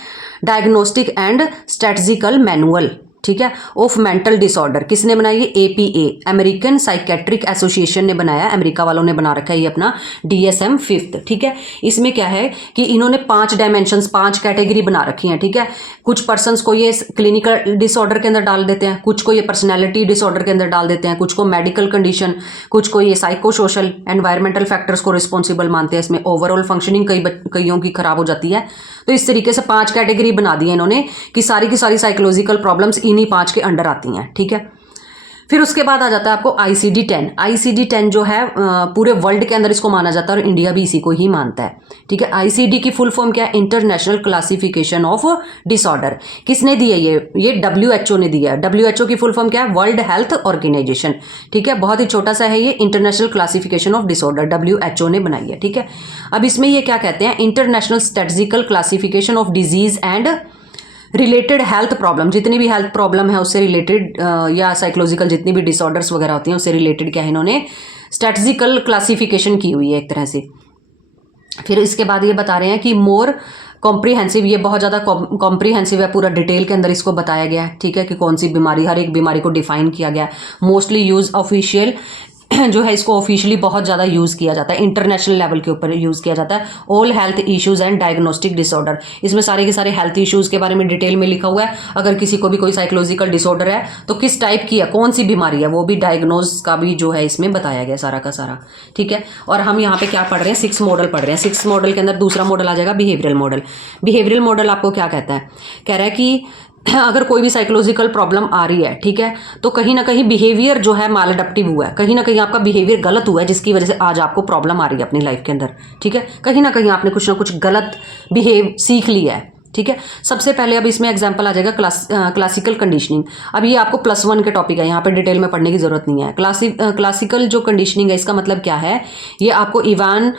डायग्नोस्टिक एंड स्ट्रेटजिकल मैनुअल, ठीक है, ऑफ मेंटल डिसऑर्डर। किसने बनाई है, APA, अमेरिकन साइकेट्रिक एसोसिएशन ने बनाया, अमेरिका वालों ने बना रखा है ये अपना DSM-5, ठीक है। इसमें क्या है कि इन्होंने 5 डायमेंशंस, 5 कैटेगरी बना रखी हैं, ठीक है। कुछ पर्सन्स को ये क्लिनिकल डिसऑर्डर के अंदर डाल देते हैं, कुछ को ये पर्सनैलिटी डिसऑर्डर के अंदर डाल देते हैं, कुछ को मेडिकल कंडीशन, कुछ को ये साइको सोशल एनवायरमेंटल फैक्टर्स को रिस्पॉन्सिबल मानते हैं। इसमें ओवरऑल फंक्शनिंग कईयों की खराब हो जाती है। तो इस तरीके से 5 कैटेगरी बना दी है इन्होंने कि सारी की सारी साइकोलॉजिकल प्रॉब्लम्स इन्हीं 5 के अंडर आती हैं, ठीक है। फिर उसके बाद आ जाता है आपको ICD-10। ICD-10 जो है पूरे वर्ल्ड के अंदर इसको माना जाता है और इंडिया भी इसी को ही मानता है, ठीक है। ICD की फुल फॉर्म क्या है, इंटरनेशनल क्लासिफिकेशन ऑफ डिसऑर्डर। किसने दी है ये WHO ने दिया है। WHO की फुल फॉर्म क्या है, वर्ल्ड हेल्थ ऑर्गेनाइजेशन, ठीक है। बहुत ही छोटा सा है ये, international classification of disorder WHO ने बनाई है, ठीक है। अब इसमें ये क्या कहते हैं, international statistical classification of disease and related health problem. जितनी भी हेल्थ प्रॉब्लम है उससे रिलेटेड या साइकोलॉजिकल जितनी भी डिसऑर्डर्स वगैरह होती हैं उससे रिलेटेड क्या है, इन्होंने स्टैटिस्टिकल क्लासिफिकेशन की हुई है एक तरह से। फिर इसके बाद ये बता रहे हैं कि मोर कॉम्प्रीहेंसिव, ये बहुत ज़्यादा कॉम्प्रीहेंसिव है, पूरा डिटेल के अंदर इसको बताया गया है, ठीक है, कि कौन सी बीमारी, हर एक बीमारी को डिफाइन किया गया है। मोस्टली यूज ऑफिशियल जो है इसको ऑफिशियली बहुत ज़्यादा यूज़ किया जाता है, इंटरनेशनल लेवल के ऊपर यूज़ किया जाता है। All health issues and diagnostic disorder, इसमें सारे के सारे हेल्थ इश्यूज़ के बारे में डिटेल में लिखा हुआ है। अगर किसी को भी कोई साइकोलॉजिकल डिसऑर्डर है तो किस टाइप की है, कौन सी बीमारी है, वो भी डायग्नोज का भी जो है इसमें बताया गया सारा का सारा, ठीक है। और हम यहाँ पे क्या पढ़ रहे हैं, 6 मॉडल पढ़ रहे हैं। 6 मॉडल के अंदर दूसरा मॉडल आ जाएगा बिहेवियरल मॉडल। बिहेवियरल मॉडल आपको क्या कहता है, कह रहा है कि अगर कोई भी साइकोलॉजिकल प्रॉब्लम आ रही है, ठीक है, तो कहीं ना कहीं बिहेवियर जो है मालअडप्टिव हुआ है, कहीं ना कहीं आपका बिहेवियर गलत हुआ है जिसकी वजह से आज आपको प्रॉब्लम आ रही है अपनी लाइफ के अंदर, ठीक है। कहीं ना कहीं आपने कुछ ना कुछ गलत बिहेव सीख लिया है, ठीक है। सबसे पहले अब इसमें एग्जांपल आ जाएगा क्लासिकल कंडीशनिंग। अब ये आपको +1 के टॉपिक है, यहाँ पे डिटेल में पढ़ने की जरूरत नहीं है। क्लासिकल जो कंडीशनिंग है इसका मतलब क्या है, ये आपको इवान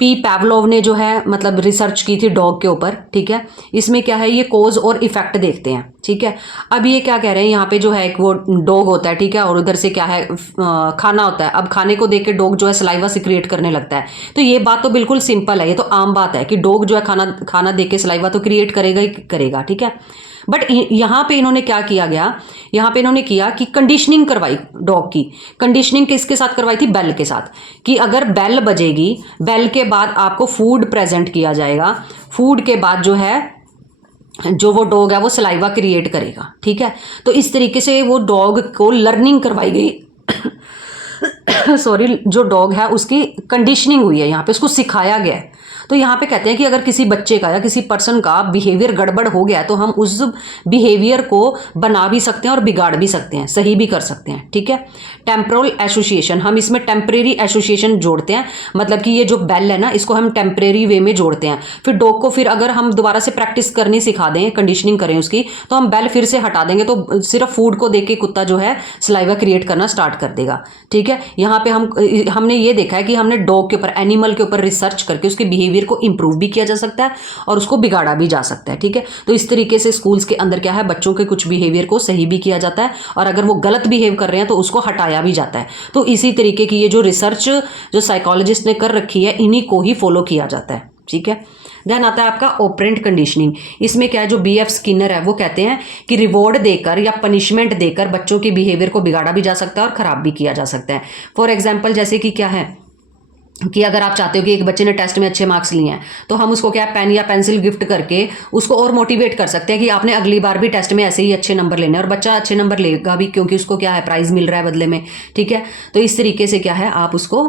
पी पैवलोव ने जो है मतलब रिसर्च की थी डॉग के ऊपर, ठीक है। इसमें क्या है, ये कोज और इफेक्ट देखते हैं, ठीक है। अब ये क्या कह रहे हैं, यहाँ पे जो है एक वो डॉग होता है, ठीक है, और उधर से क्या है खाना होता है। अब खाने को देख के डॉग जो है सलाइवा सिक्रिएट करने लगता है। तो ये बात तो बिल्कुल सिंपल है, ये तो आम बात है कि डॉग जो है खाना देख के सलाइवा तो क्रिएट करेगा ही करेगा, ठीक है। बट यहाँ पे इन्होंने क्या किया गया, यहाँ पे इन्होंने किया कि कंडीशनिंग करवाई डॉग की। कंडीशनिंग किसके साथ करवाई थी, बेल के साथ, कि अगर बेल बजेगी, बेल के बाद आपको फूड प्रेजेंट किया जाएगा, फूड के बाद जो है जो वो डॉग है वो सलाइवा क्रिएट करेगा, ठीक है। तो इस तरीके से वो डॉग को लर्निंग करवाई गई सॉरी, जो डॉग है उसकी कंडीशनिंग हुई है, यहाँ पे उसको सिखाया गया है। तो यहाँ पे कहते हैं कि अगर किसी बच्चे का या किसी पर्सन का बिहेवियर गड़बड़ हो गया है तो हम उस बिहेवियर को बना भी सकते हैं और बिगाड़ भी सकते हैं, सही भी कर सकते हैं, ठीक है। टेम्परल एसोसिएशन, हम इसमें टेम्परेरी एसोसिएशन जोड़ते हैं, मतलब कि ये जो बेल है ना इसको हम टेम्परेरी वे में जोड़ते हैं। फिर डॉग को फिर अगर हम दोबारा से प्रैक्टिस करनी सिखा दें, कंडीशनिंग करें उसकी, तो हम बेल फिर से हटा देंगे, तो सिर्फ फूड को देख के कुत्ता जो है सलाइवा क्रिएट करना स्टार्ट कर देगा, ठीक है। यहाँ पे हमने ये देखा है कि हमने डॉग के ऊपर, एनिमल के ऊपर रिसर्च करके उसके बिहेवियर को इंप्रूव भी किया जा सकता है और उसको बिगाड़ा भी जा सकता है, ठीक है। तो इस तरीके से स्कूल्स के अंदर क्या है, बच्चों के कुछ बिहेवियर को सही भी किया जाता है और अगर वो गलत बिहेव कर रहे हैं तो उसको हटाया भी जाता है। तो इसी तरीके की ये जो रिसर्च जो साइकोलॉजिस्ट ने कर रखी है, इन्हीं को ही फॉलो किया जाता है, ठीक है। देन आता है आपका ऑपरेंट कंडीशनिंग। इसमें क्या है, जो BF स्किनर है वो कहते हैं कि रिवॉर्ड देकर या पनिशमेंट देकर बच्चों के बिहेवियर को बिगाड़ा भी जा सकता है और खराब भी किया जा सकता है। फॉर एग्जाम्पल जैसे कि क्या है कि अगर आप चाहते हो कि एक बच्चे ने टेस्ट में अच्छे मार्क्स लिए हैं तो हम उसको क्या पेन या पेंसिल गिफ्ट करके उसको और मोटिवेट कर सकते हैं कि आपने अगली बार भी टेस्ट में ऐसे ही अच्छे नंबर लेने, और बच्चा अच्छे नंबर लेगा भी क्योंकि उसको क्या है, प्राइज मिल रहा है बदले में, ठीक है। तो इस तरीके से क्या है, आप उसको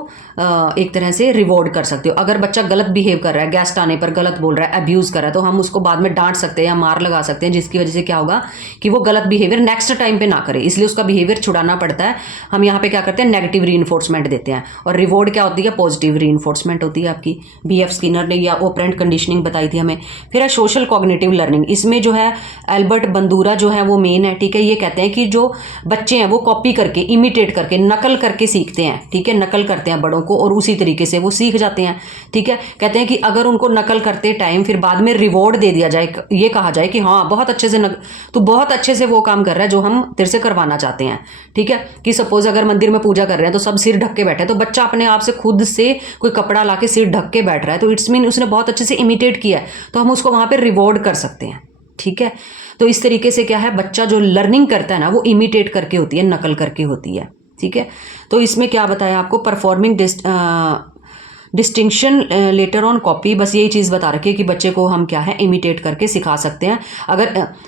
एक तरह से रिवॉर्ड कर सकते हो। अगर बच्चा गलत बिहेव कर रहा है, गेस्ट आने पर गलत बोल रहा है, अब्यूज़ कर रहा है, तो हम उसको बाद में डांट सकते हैं या मार लगा सकते हैं, जिसकी वजह से क्या होगा कि वो गलत बिहेवियर नेक्स्ट टाइम पे ना करे, इसलिए उसका बिहेवियर छुड़ाना पड़ता है। हम यहाँ पे क्या करते हैं, नेगेटिव रीइंफोर्समेंट देते हैं, और रिवॉर्ड क्या होती है, पॉजिटिव रीइंफोर्समेंट होती है आपकी। BF स्किनर ने या ऑपरेंट कंडीशनिंग बताई थी हमें। फिर है सोशल कॉग्निटिव लर्निंग। इसमें जो है एल्बर्ट बंदूरा जो है वो मेन है, ठीक है। ये कहते हैं कि जो बच्चे हैं वो कॉपी करके, इमिटेट करके, नकल करके सीखते हैं, ठीक है, नकल करते हैं बड़ों को और उसी तरीके से वो सीख जाते हैं, ठीक है। कहते हैं कि अगर उनको नकल करते टाइम फिर बाद में रिवॉर्ड दे दिया जाए, ये कहा जाए कि हाँ बहुत अच्छे से तो बहुत अच्छे से वो काम कर रहा है जो हम तेरे से करवाना चाहते हैं, ठीक है। कि सपोज अगर मंदिर में पूजा कर रहे हैं तो सब सिर ढक के बैठे हैं, तो बच्चा अपने आप से खुद से कोई कपड़ा ला के सिर ढक के बैठ रहा है, तो इट्स मीन उसने बहुत अच्छे से इमिटेट किया है, तो हम उसको वहां पे रिवॉर्ड कर सकते हैं, ठीक है। तो इस तरीके से क्या है, बच्चा जो लर्निंग करता है ना वो इमिटेट करके होती है, नकल करके होती है, ठीक है। तो इसमें क्या बताया आपको, performing distinction later on copy, बस यही चीज़ बता रखी है कि बच्चे को हम क्या है इमिटेट करके सिखा सकते हैं।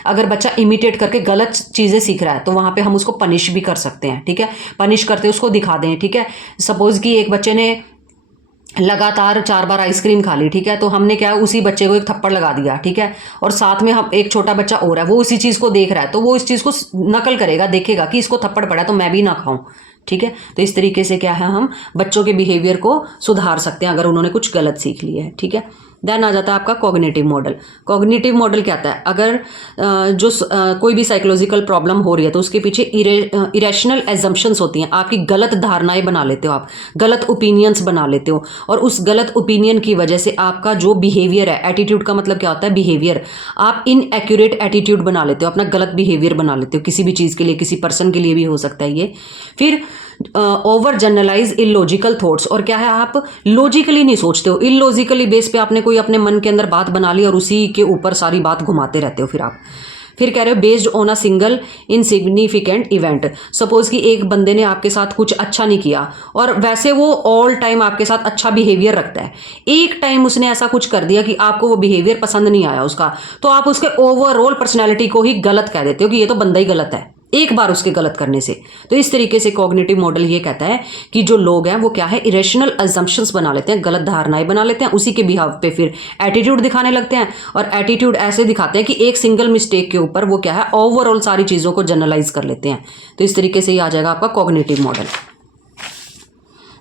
अगर बच्चा इमिटेट करके गलत चीज़ें सीख रहा है तो वहाँ पे हम उसको पनिश भी कर सकते हैं, ठीक है। पनिश करते उसको दिखा दें, ठीक है। सपोज कि एक बच्चे ने लगातार 4 बार आइसक्रीम खा ली, ठीक है, तो हमने क्या उसी बच्चे को एक थप्पड़ लगा दिया, ठीक है, और साथ में हम एक छोटा बच्चा और है वो उसी चीज़ को देख रहा है, तो वो इस चीज़ को नकल करेगा, देखेगा कि इसको थप्पड़ पड़ा तो मैं भी ना खाऊं, ठीक है। तो इस तरीके से क्या है, हम बच्चों के बिहेवियर को सुधार सकते हैं अगर उन्होंने कुछ गलत सीख लिया है, ठीक है। देन आ जाता है आपका कॉग्निटिव मॉडल। कॉग्निटिव मॉडल क्या आता है, अगर कोई भी साइकोलॉजिकल प्रॉब्लम हो रही है तो उसके पीछे इरेशनल एजम्पशंस होती हैं, आपकी गलत धारणाएं बना लेते हो, आप गलत ओपिनियंस बना लेते हो, और उस गलत ओपिनियन की वजह से आपका जो बिहेवियर है, एटीट्यूड का मतलब क्या होता है, बिहेवियर, आप इनएक्यूरेट एटीट्यूड बना लेते हो, अपना गलत बिहेवियर बना लेते हो किसी भी चीज़ के लिए, किसी पर्सन के लिए भी हो सकता है ये। फिर ओवर जनरलाइज इलॉजिकल थॉट्स, और क्या है, आप लॉजिकली नहीं सोचते हो, इलॉजिकली बेस पे आपने कोई अपने मन के अंदर बात बना ली और उसी के ऊपर सारी बात घुमाते रहते हो फिर कह रहे हो based on a single insignificant event. Suppose कि एक बंदे ने आपके साथ कुछ अच्छा नहीं किया और वैसे वो ऑल टाइम आपके साथ अच्छा बिहेवियर रखता है, एक टाइम उसने ऐसा कुछ कर दिया कि आपको वो बिहेवियर पसंद नहीं आया उसका, तो आप उसके ओवरऑल पर्सनैलिटी को ही गलत कह देते हो कि ये तो बंदा ही गलत है एक बार उसके गलत करने से। तो इस तरीके से कॉग्निटिव मॉडल ये कहता है कि जो लोग हैं वो क्या है, इरेशनल अजम्पशंस बना लेते हैं, गलत धारणाएं बना लेते हैं, उसी के बिहाव पे फिर एटीट्यूड दिखाने लगते हैं, और एटीट्यूड ऐसे दिखाते हैं कि एक सिंगल मिस्टेक के ऊपर वो क्या है, ओवरऑल सारी चीज़ों को जनरलाइज कर लेते हैं। तो इस तरीके से ही आ जाएगा आपका कॉग्निटिव मॉडल।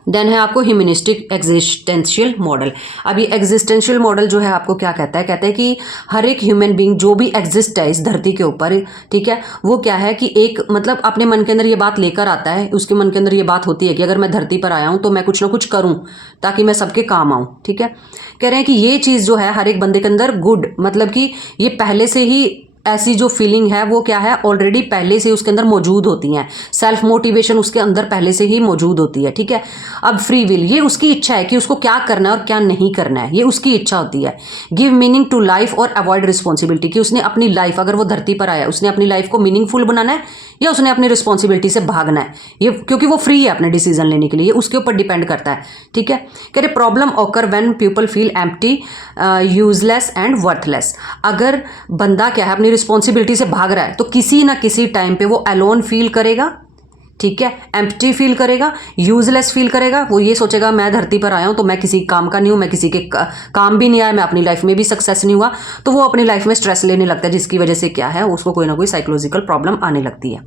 देन है आपको ह्यूमनिस्टिक एग्जिस्टेंशियल मॉडल। अब ये एग्जिस्टेंशियल मॉडल जो है आपको क्या कहता है, कहते हैं कि हर एक ह्यूमन बीइंग जो भी एग्जिस्ट है इस धरती के ऊपर, ठीक है, वो क्या है कि एक मतलब अपने मन के अंदर ये बात लेकर आता है, उसके मन के अंदर ये बात होती है कि अगर मैं धरती पर आया हूँ तो मैं कुछ ना कुछ करूँ ताकि मैं सबके काम आऊँ, ठीक है। कह रहे हैं कि ये चीज़ जो है हर एक बंदे के अंदर गुड, मतलब कि ये पहले से ही ऐसी जो फीलिंग है वो क्या है, ऑलरेडी पहले से उसके अंदर मौजूद होती हैं। सेल्फ मोटिवेशन उसके अंदर पहले से ही मौजूद होती है, ठीक है। अब फ्री विल, ये उसकी इच्छा है कि उसको क्या करना है और क्या नहीं करना है, ये उसकी इच्छा होती है। गिव मीनिंग टू लाइफ और अवॉइड रिस्पॉन्सिबिलिटी, कि उसने अपनी लाइफ, अगर वो धरती पर आया उसने अपनी लाइफ को मीनिंगफुल बनाना है या उसने अपनी रिस्पॉन्सिबिलिटी से भागना है, ये क्योंकि वो फ्री है अपने डिसीजन लेने के लिए, उसके ऊपर डिपेंड करता है, ठीक है। कह रहे problem occur when people feel empty, useless and worthless. अगर बंदा क्या है अपनी रिस्पॉन्सिबिलिटी से भाग रहा है तो किसी ना किसी टाइम पे वो अलोन फील करेगा, ठीक है, एम्प्टी फील करेगा, यूजलेस फील करेगा। वो ये सोचेगा मैं धरती पर आया हूँ तो मैं किसी काम का नहीं हूँ, मैं किसी के काम भी नहीं आया, मैं अपनी लाइफ में भी सक्सेस नहीं हुआ, तो वो अपनी लाइफ में स्ट्रेस लेने लगता है, जिसकी वजह से क्या है उसको कोई ना कोई साइकोलॉजिकल प्रॉब्लम आने लगती है।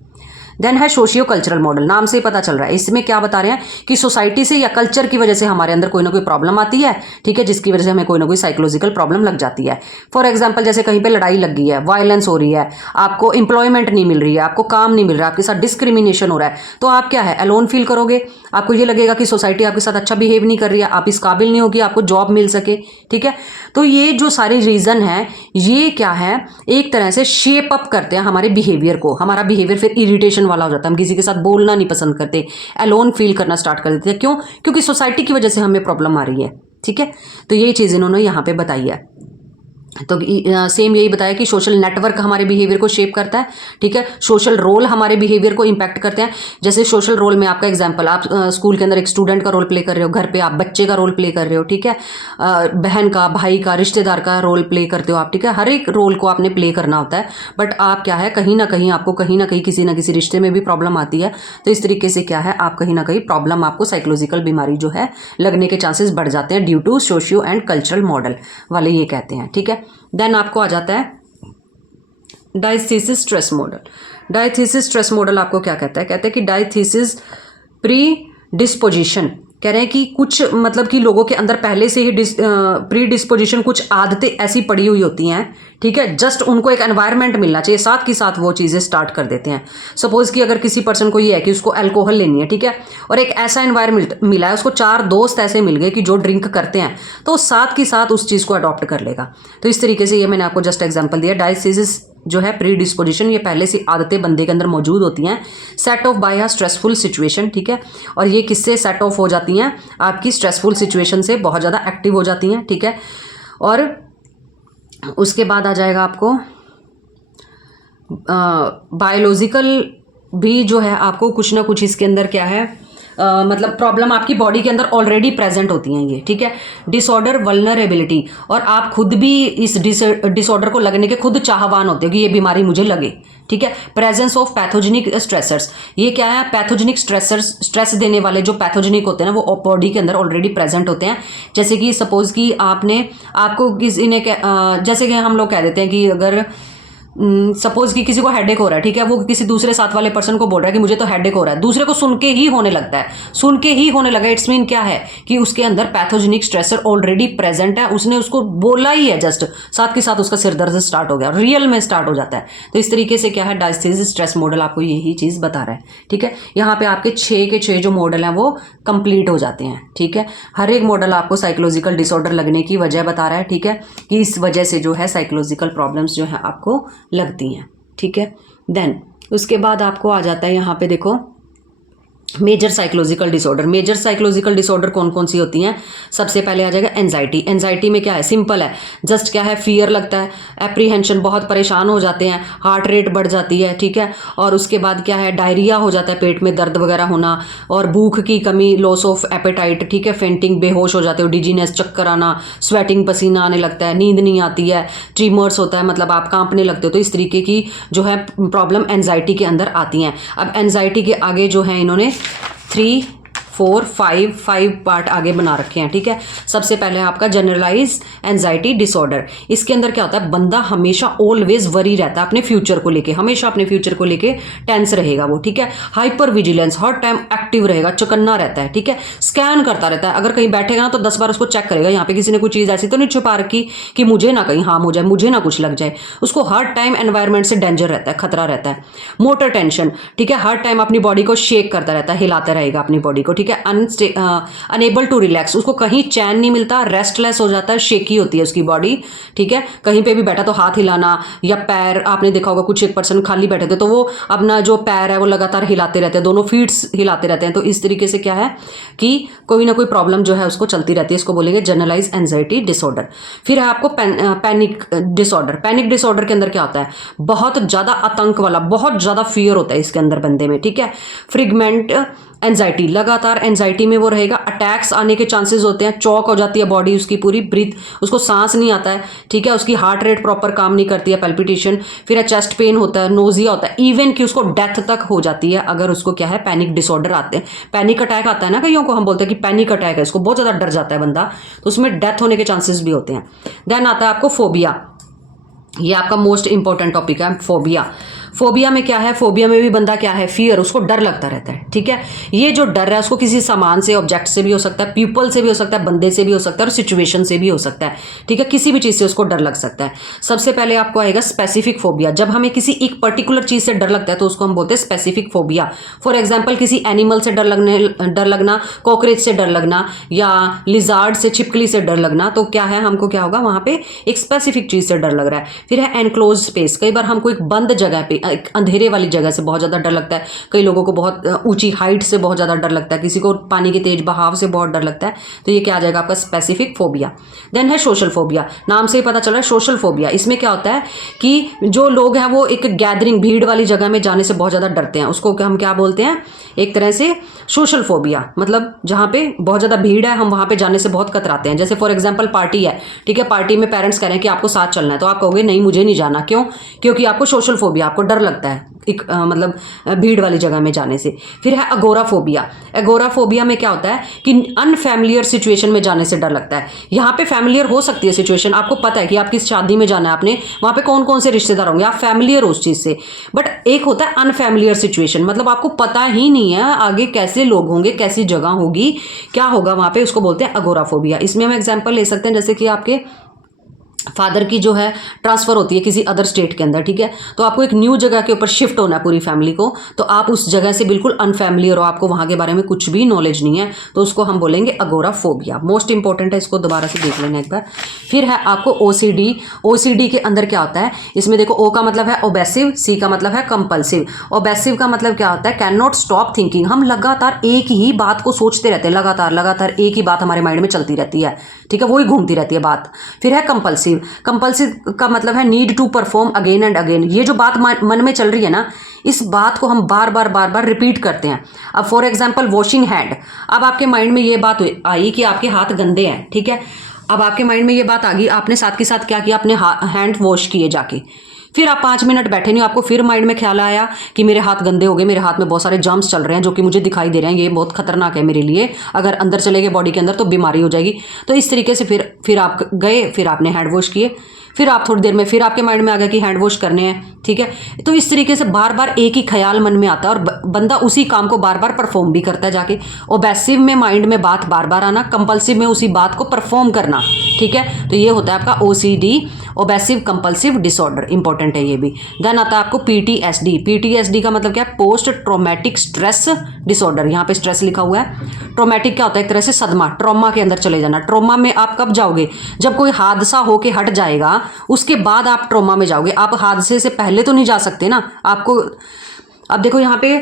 देन है सोशियो कल्चरल मॉडल, नाम से ही पता चल रहा है, इसमें क्या बता रहे हैं कि सोसाइटी से या कल्चर की वजह से हमारे अंदर कोई ना कोई प्रॉब्लम आती है, ठीक है, जिसकी वजह से हमें कोई ना कोई साइकोलॉजिकल प्रॉब्लम लग जाती है। फॉर एग्जांपल जैसे कहीं पे लड़ाई लग गई है, वायलेंस हो रही है, आपको एम्प्लॉयमेंट नहीं मिल रही है, आपको काम नहीं मिल रहा है, आपके साथ डिस्क्रिमिनेशन हो रहा है, तो आप क्या है अलोन फील करोगे। आपको ये लगेगा कि सोसाइटी आपके साथ अच्छा बिहेव नहीं कर रही है, आप इस काबिल नहीं हो कि आपको जॉब मिल सके, ठीक है। तो ये जो सारे रीजन है ये क्या है, एक तरह से शेप अप करते हैं हमारे बिहेवियर को। हमारा बिहेवियर फिर इरिटेशन वाला हो जाता है, हम किसी के साथ बोलना नहीं पसंद करते, अलोन फील करना स्टार्ट कर देते हैं। क्यों? क्योंकि सोसाइटी की वजह से हमें प्रॉब्लम आ रही है, ठीक है। तो ये चीज़ इन्होंने यहाँ पे बताई है। तो सेम यही बताया कि सोशल नेटवर्क हमारे बिहेवियर को शेप करता है, ठीक है। सोशल रोल हमारे बिहेवियर को इम्पैक्ट करते हैं। जैसे सोशल रोल में आपका एग्जांपल, आप स्कूल के अंदर एक स्टूडेंट का रोल प्ले कर रहे हो, घर पे आप बच्चे का रोल प्ले कर रहे हो, ठीक है, बहन का, भाई का, रिश्तेदार का रोल प्ले करते हो आप, ठीक है। हर एक रोल को आपने प्ले करना होता है, बट आप क्या है कहीं ना कहीं आपको कहीं ना कहीं किसी ना किसी रिश्ते में भी प्रॉब्लम आती है। तो इस तरीके से क्या है आप कहीं ना कहीं प्रॉब्लम, आपको साइकोलॉजिकल बीमारी जो है लगने के चांसेस बढ़ जाते हैं due to socio and cultural model वाले ये कहते हैं, ठीक है। देन आपको आ जाता है डायथीसिस स्ट्रेस मॉडल। डायथीसिस स्ट्रेस मॉडल आपको क्या कहता है, कहते हैं कि डायथीसिस प्री डिस्पोजिशन, कह रहे हैं कि कुछ मतलब कि लोगों के अंदर पहले से ही प्री डिस्पोजिशन, कुछ आदतें ऐसी पड़ी हुई होती हैं, ठीक है, जस्ट उनको एक एनवायरनमेंट मिलना चाहिए, साथ के साथ वो चीज़ें स्टार्ट कर देते हैं। सपोज कि अगर किसी पर्सन को ये है कि उसको अल्कोहल लेनी है, ठीक है, और एक ऐसा एनवायरनमेंट मिला है, उसको 4 दोस्त ऐसे मिल गए कि जो ड्रिंक करते हैं, तो साथ के साथ उस चीज़ को अडॉप्ट कर लेगा। तो इस तरीके से ये मैंने आपको जस्ट एग्जाम्पल दिया। डायथीसिस जो है प्री डिस्पोजिशन, ये पहले से आदतें बंदे के अंदर मौजूद होती हैं, set off by a stressful situation, ठीक है। और ये किससे सेट ऑफ हो जाती हैं, आपकी स्ट्रेसफुल सिचुएशन से बहुत ज़्यादा एक्टिव हो जाती हैं, ठीक है। और उसके बाद आ जाएगा आपको बायोलॉजिकल भी जो है, आपको कुछ ना कुछ इसके अंदर क्या है मतलब प्रॉब्लम आपकी बॉडी के अंदर ऑलरेडी प्रेजेंट होती हैं ये, ठीक है। डिसऑर्डर वल्नरेबिलिटी, और आप खुद भी इस डिसऑर्डर को लगने के खुद चाहवान होते हो कि ये बीमारी मुझे लगे, ठीक है। प्रेजेंस ऑफ पैथोजेनिक स्ट्रेसर्स, ये क्या है, पैथोजेनिक स्ट्रेसर्स, स्ट्रेस देने वाले जो पैथोजेनिक होते हैं ना वो बॉडी के अंदर ऑलरेडी प्रेजेंट होते हैं। जैसे कि सपोज कि आपको किसी ने जैसे कि हम लोग कह देते हैं कि अगर सपोज कि किसी को हेडेक हो रहा है, ठीक है, वो किसी दूसरे साथ वाले पर्सन को बोल रहा है कि मुझे तो हेडेक हो रहा है, दूसरे को सुन के ही होने लगता है, सुन के ही होने लगा, इट्स मीन क्या है कि उसके अंदर पैथोजेनिक स्ट्रेसर ऑलरेडी प्रेजेंट है, उसने उसको बोला ही है, जस्ट साथ के साथ उसका सिर दर्द स्टार्ट हो गया, रियल में स्टार्ट हो जाता है। तो इस तरीके से क्या है डायथीसिस स्ट्रेस मॉडल आपको यही चीज़ बता रहा है, ठीक है। यहाँ पे आपके 6 के 6 जो मॉडल हैं वो कंप्लीट हो जाते हैं, ठीक है। हर एक मॉडल आपको साइकोलॉजिकल डिसऑर्डर लगने की वजह बता रहा है, ठीक है, कि इस वजह से जो है साइकोलॉजिकल प्रॉब्लम्स जो है आपको लगती हैं, ठीक है। देन उसके बाद आपको आ जाता है यहाँ पे देखो major psychological disorder. Major psychological disorder कौन कौन सी होती हैं, सबसे पहले आ जाएगा एंजाइटी। एंजाइटी में क्या है, सिंपल है, जस्ट क्या है फियर लगता है, एप्रीहेंशन, बहुत परेशान हो जाते हैं, हार्ट रेट बढ़ जाती है, ठीक है। और उसके बाद क्या है डायरिया हो जाता है, पेट में दर्द वगैरह होना, और भूख की कमी, लॉस ऑफ एपेटाइट, ठीक है, फेंटिंग, बेहोश हो जाते हो, डिजीनेस, चक्कर आना, स्वेटिंग, पसीना आने लगता है, नींद नहीं आती है, ट्रीमर्स होता है, मतलब आप कांपने लगते हो। तो इस तरीके की जो है प्रॉब्लम एंजाइटी के अंदर आती हैं। अब एंजाइटी के आगे जो है इन्होंने 3, 4 5 पार्ट आगे बना रखे हैं, ठीक है। सबसे पहले आपका जनरलाइज एंजाइटी डिसऑर्डर। इसके अंदर क्या होता है, बंदा हमेशा ऑलवेज वरी रहता है अपने फ्यूचर को लेके, हमेशा अपने फ्यूचर को लेके टेंस रहेगा वो, ठीक है। हाइपर विजिलेंस, हर टाइम एक्टिव रहेगा, चौकन्ना रहता है, ठीक है। स्कैन करता रहता है, अगर कहीं बैठेगा ना तो 10 बार उसको चेक करेगा, यहाँ पे किसी ने कोई चीज़ ऐसी तो नहीं छुपा रखी कि मुझे ना कहीं हार्म हो जाए, मुझे ना कुछ लग जाए। उसको हर टाइम एनवायरमेंट से डेंजर रहता है, खतरा रहता है। मोटर टेंशन, ठीक है, हर टाइम अपनी बॉडी को शेक करता रहता है, हिलाता रहेगा अपनी बॉडी को, ठीक है। अनएबल टू रिलैक्स, उसको कहीं चैन नहीं मिलता, रेस्टलेस हो जाता है, शेकी होती है उसकी बॉडी, ठीक है। कहीं पे भी बैठा तो हाथ हिलाना, या पैर, आपने देखा होगा कुछ एक पर्सन खाली बैठे थे तो वो अपना जो पैर है वो लगातार हिलाते रहते हैं, दोनों फीट्स हिलाते रहते हैं। तो इस तरीके से क्या है कि कोई ना कोई प्रॉब्लम जो है उसको चलती रहती है, इसको बोलेंगे जनरलाइज एंजाइटी डिसऑर्डर। फिर है आपको पैनिक डिसऑर्डर। पैनिक डिसऑर्डर के अंदर क्या होता है, बहुत ज़्यादा आतंक वाला, बहुत ज़्यादा फियर होता है इसके अंदर बंदे में, ठीक है। फ्रिगमेंट एंजाइटी, लगातार एंजाइटी में वो रहेगा, अटैक्स आने के चांसेस होते हैं, चौक हो जाती है बॉडी उसकी पूरी, ब्रीथ, उसको सांस नहीं आता है, ठीक है। उसकी हार्ट रेट प्रॉपर काम नहीं करती है, पैल्पिटेशन, फिर है चेस्ट पेन होता है, नोजिया होता है, इवन कि उसको डेथ तक हो जाती है अगर उसको क्या है पैनिक डिसऑर्डर आते हैं। पैनिक अटैक आता है ना, कईयों को हम बोलते हैं कि पैनिक अटैक है, इसको बहुत ज़्यादा डर जाता है बंदा, तो उसमें डेथ होने के चांसेस भी होते हैं। देन आता है आपको फोबिया, ये आपका मोस्ट इंपॉर्टेंट टॉपिक है फोबिया। फोबिया में क्या है, फोबिया में भी बंदा क्या है, फियर, उसको डर लगता रहता है, ठीक है। ये जो डर है उसको किसी सामान से, ऑब्जेक्ट से भी हो सकता है, पीपल से भी हो सकता है, बंदे से भी हो सकता है, और सिचुएशन से भी हो सकता है, ठीक है। किसी भी चीज़ से उसको डर लग सकता है। सबसे पहले आपको आएगा स्पेसिफिक फोबिया। जब हमें किसी एक पर्टिकुलर चीज़ से डर लगता है तो उसको हम बोलते हैं स्पेसिफिक फोबिया। फॉर एग्जाम्पल किसी एनिमल से डर लगना, कॉकरोच से डर लगना, या लिजार्ड से, छिपकली से डर लगना, तो क्या है, हमको क्या होगा, वहाँ पे एक स्पेसिफिक चीज़ से डर लग रहा है। फिर है एनक्लोज स्पेस। कई बार हमको एक बंद जगह पे, एक अंधेरे वाली जगह से बहुत ज़्यादा डर लगता है। कई लोगों को बहुत ऊंची हाइट से बहुत ज़्यादा डर लगता है, किसी को पानी के तेज बहाव से बहुत डर लगता है, तो ये क्या आ जाएगा आपका स्पेसिफिक फोबिया। देन है सोशल फोबिया। नाम से ही पता चल रहा है सोशल फोबिया। इसमें क्या होता है कि जो लोग हैं वो एक गैदरिंग, भीड़ वाली जगह में जाने से बहुत ज़्यादा डरते हैं, उसको हम क्या बोलते हैं, एक तरह से सोशल फोबिया। मतलब जहाँ पे बहुत ज़्यादा भीड़ है, हम वहाँ पे जाने से बहुत कतराते हैं। जैसे फॉर एग्जाम्पल पार्टी है, ठीक है, पार्टी में पेरेंट्स कह रहे हैं कि आपको साथ चलना है, तो आप कहोगे नहीं मुझे नहीं जाना, क्यों, क्योंकि आपको सोशल फोबिया, आपको डर लगता है एक मतलब भीड़ वाली जगह में जाने से। फिर है अगोराफोबिया। अगोराफोबिया में क्या होता है कि अनफैमिलियर सिचुएशन में जाने से डर लगता है। यहाँ पे फैमिलियर हो सकती है सिचुएशन, आपको पता है कि आप किस शादी में जाना है, आपने वहाँ पे कौन कौन से रिश्तेदार होंगे, आप फैमिलियर हो उस चीज़ से। बट एक होता है अनफैमिलियर सिचुएशन, मतलब आपको पता ही नहीं है आगे कैसे लोग होंगे, कैसी जगह होगी, क्या होगा वहाँ पे, उसको बोलते हैं अगोराफोबिया। इसमें हम एग्जाम्पल ले सकते हैं, जैसे कि आपके फादर की जो है ट्रांसफ़र होती है किसी अदर स्टेट के अंदर, ठीक है, तो आपको एक न्यू जगह के ऊपर शिफ्ट होना है पूरी फैमिली को, तो आप उस जगह से बिल्कुल अनफैमिलियर हो, आपको वहाँ के बारे में कुछ भी नॉलेज नहीं है, तो उसको हम बोलेंगे अगोराफोबिया। मोस्ट इंपॉर्टेंट है, इसको दोबारा से देख लेना एक बार। फिर है आपको ओसीडी। ओसीडी के अंदर क्या होता है, इसमें देखो, ओ का मतलब है ओबेसिव, सी का मतलब है कंपल्सिव। ओबेसिव का मतलब क्या होता है, कैन नॉट स्टॉप थिंकिंग, हम लगातार एक ही बात को सोचते रहते हैं, लगातार एक ही बात हमारे माइंड में चलती रहती है, ठीक है, वही घूमती रहती है बात। फिर है कंपल्सिव। कंपल्सिव का मतलब है need to perform again and again, ये जो बात मन में चल रही है ना, इस बात को हम बार बार रिपीट करते हैं। अब फॉर एग्जांपल वॉशिंग हैंड, अब आपके माइंड में ये बात आई कि आपके हाथ गंदे हैं, ठीक है, अब आपके माइंड में ये बात आ गई, आपने साथ के साथ क्या किया, अपने हैंड वॉश किए जाके, फिर आप 5 मिनट बैठे नहीं, आपको फिर माइंड में ख्याल आया कि मेरे हाथ गंदे हो गए, मेरे हाथ में बहुत सारे जर्म्स चल रहे हैं जो कि मुझे दिखाई दे रहे हैं, ये बहुत खतरनाक है मेरे लिए, अगर अंदर चले गए बॉडी के अंदर तो बीमारी हो जाएगी। तो इस तरीके से फिर आप गए, फिर आपने हैंड वॉश किए, फिर आप थोड़ी देर में फिर आपके माइंड में आ गया कि हैंड वॉश करने हैं, ठीक है। तो इस तरीके से बार बार एक ही ख्याल मन में आता है और बंदा उसी काम को बार बार परफॉर्म भी करता है जाके। ओबेसिव में माइंड में बात बार बार आना, कंपल्सिव में उसी बात को परफॉर्म करना, ठीक है। तो ये होता है आपका ओसीडी, ओबेसिव कंपल्सिव डिसऑर्डर, इंपॉर्टेंट है ये भी। देन आता है आपको पीटीएसडी। पीटीएसडी का मतलब क्या है, पोस्ट ट्रॉमेटिक स्ट्रेस डिसऑर्डर, यहाँ पे स्ट्रेस लिखा हुआ है। ट्रॉमेटिक क्या होता है, एक तरह से सदमा, ट्रॉमा के अंदर चले जाना। ट्रॉमा में आप कब जाओगे, जब कोई हादसा होके हट जाएगा उसके बाद आप ट्रॉमा में जाओगे, आप हादसे से पहले तो नहीं जा सकते ना आपको। अब देखो यहाँ पे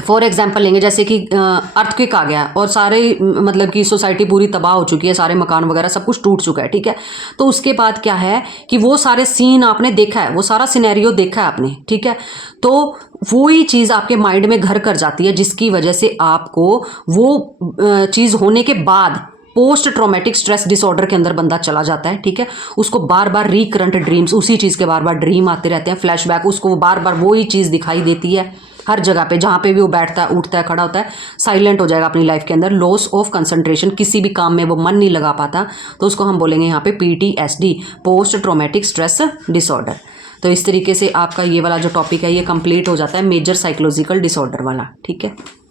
फॉर एग्जाम्पल लेंगे, जैसे कि अर्थक्वेक आ गया और सारे मतलब कि सोसाइटी पूरी तबाह हो चुकी है, सारे मकान वगैरह सब कुछ टूट चुका है, ठीक है। तो उसके बाद क्या है कि वो सारे सीन आपने देखा है, वो सारा सिनेरियो देखा है आपने, ठीक है, तो वही चीज़ आपके माइंड में घर कर जाती है, जिसकी वजह से आपको वो चीज़ होने के बाद पोस्ट ट्रॉमेटिक स्ट्रेस डिसऑर्डर के अंदर बंदा चला जाता है, ठीक है। उसको बार बार रिकरेंट ड्रीम्स, उसी चीज़ के बार बार ड्रीम आते रहते हैं, फ्लैशबैक, उसको बार बार वही चीज़ दिखाई देती है, हर जगह पे जहाँ पे भी वो बैठता है, उठता है, खड़ा होता है, साइलेंट हो जाएगा अपनी लाइफ के अंदर। लॉस ऑफ कंसंट्रेशन, किसी भी काम में वो मन नहीं लगा पाता, तो उसको हम बोलेंगे यहाँ पे PTSD, post traumatic stress disorder. तो इस तरीके से आपका ये वाला जो टॉपिक है ये कंप्लीट हो जाता है, मेजर साइकोलॉजिकल डिसऑर्डर वाला। ठीक है।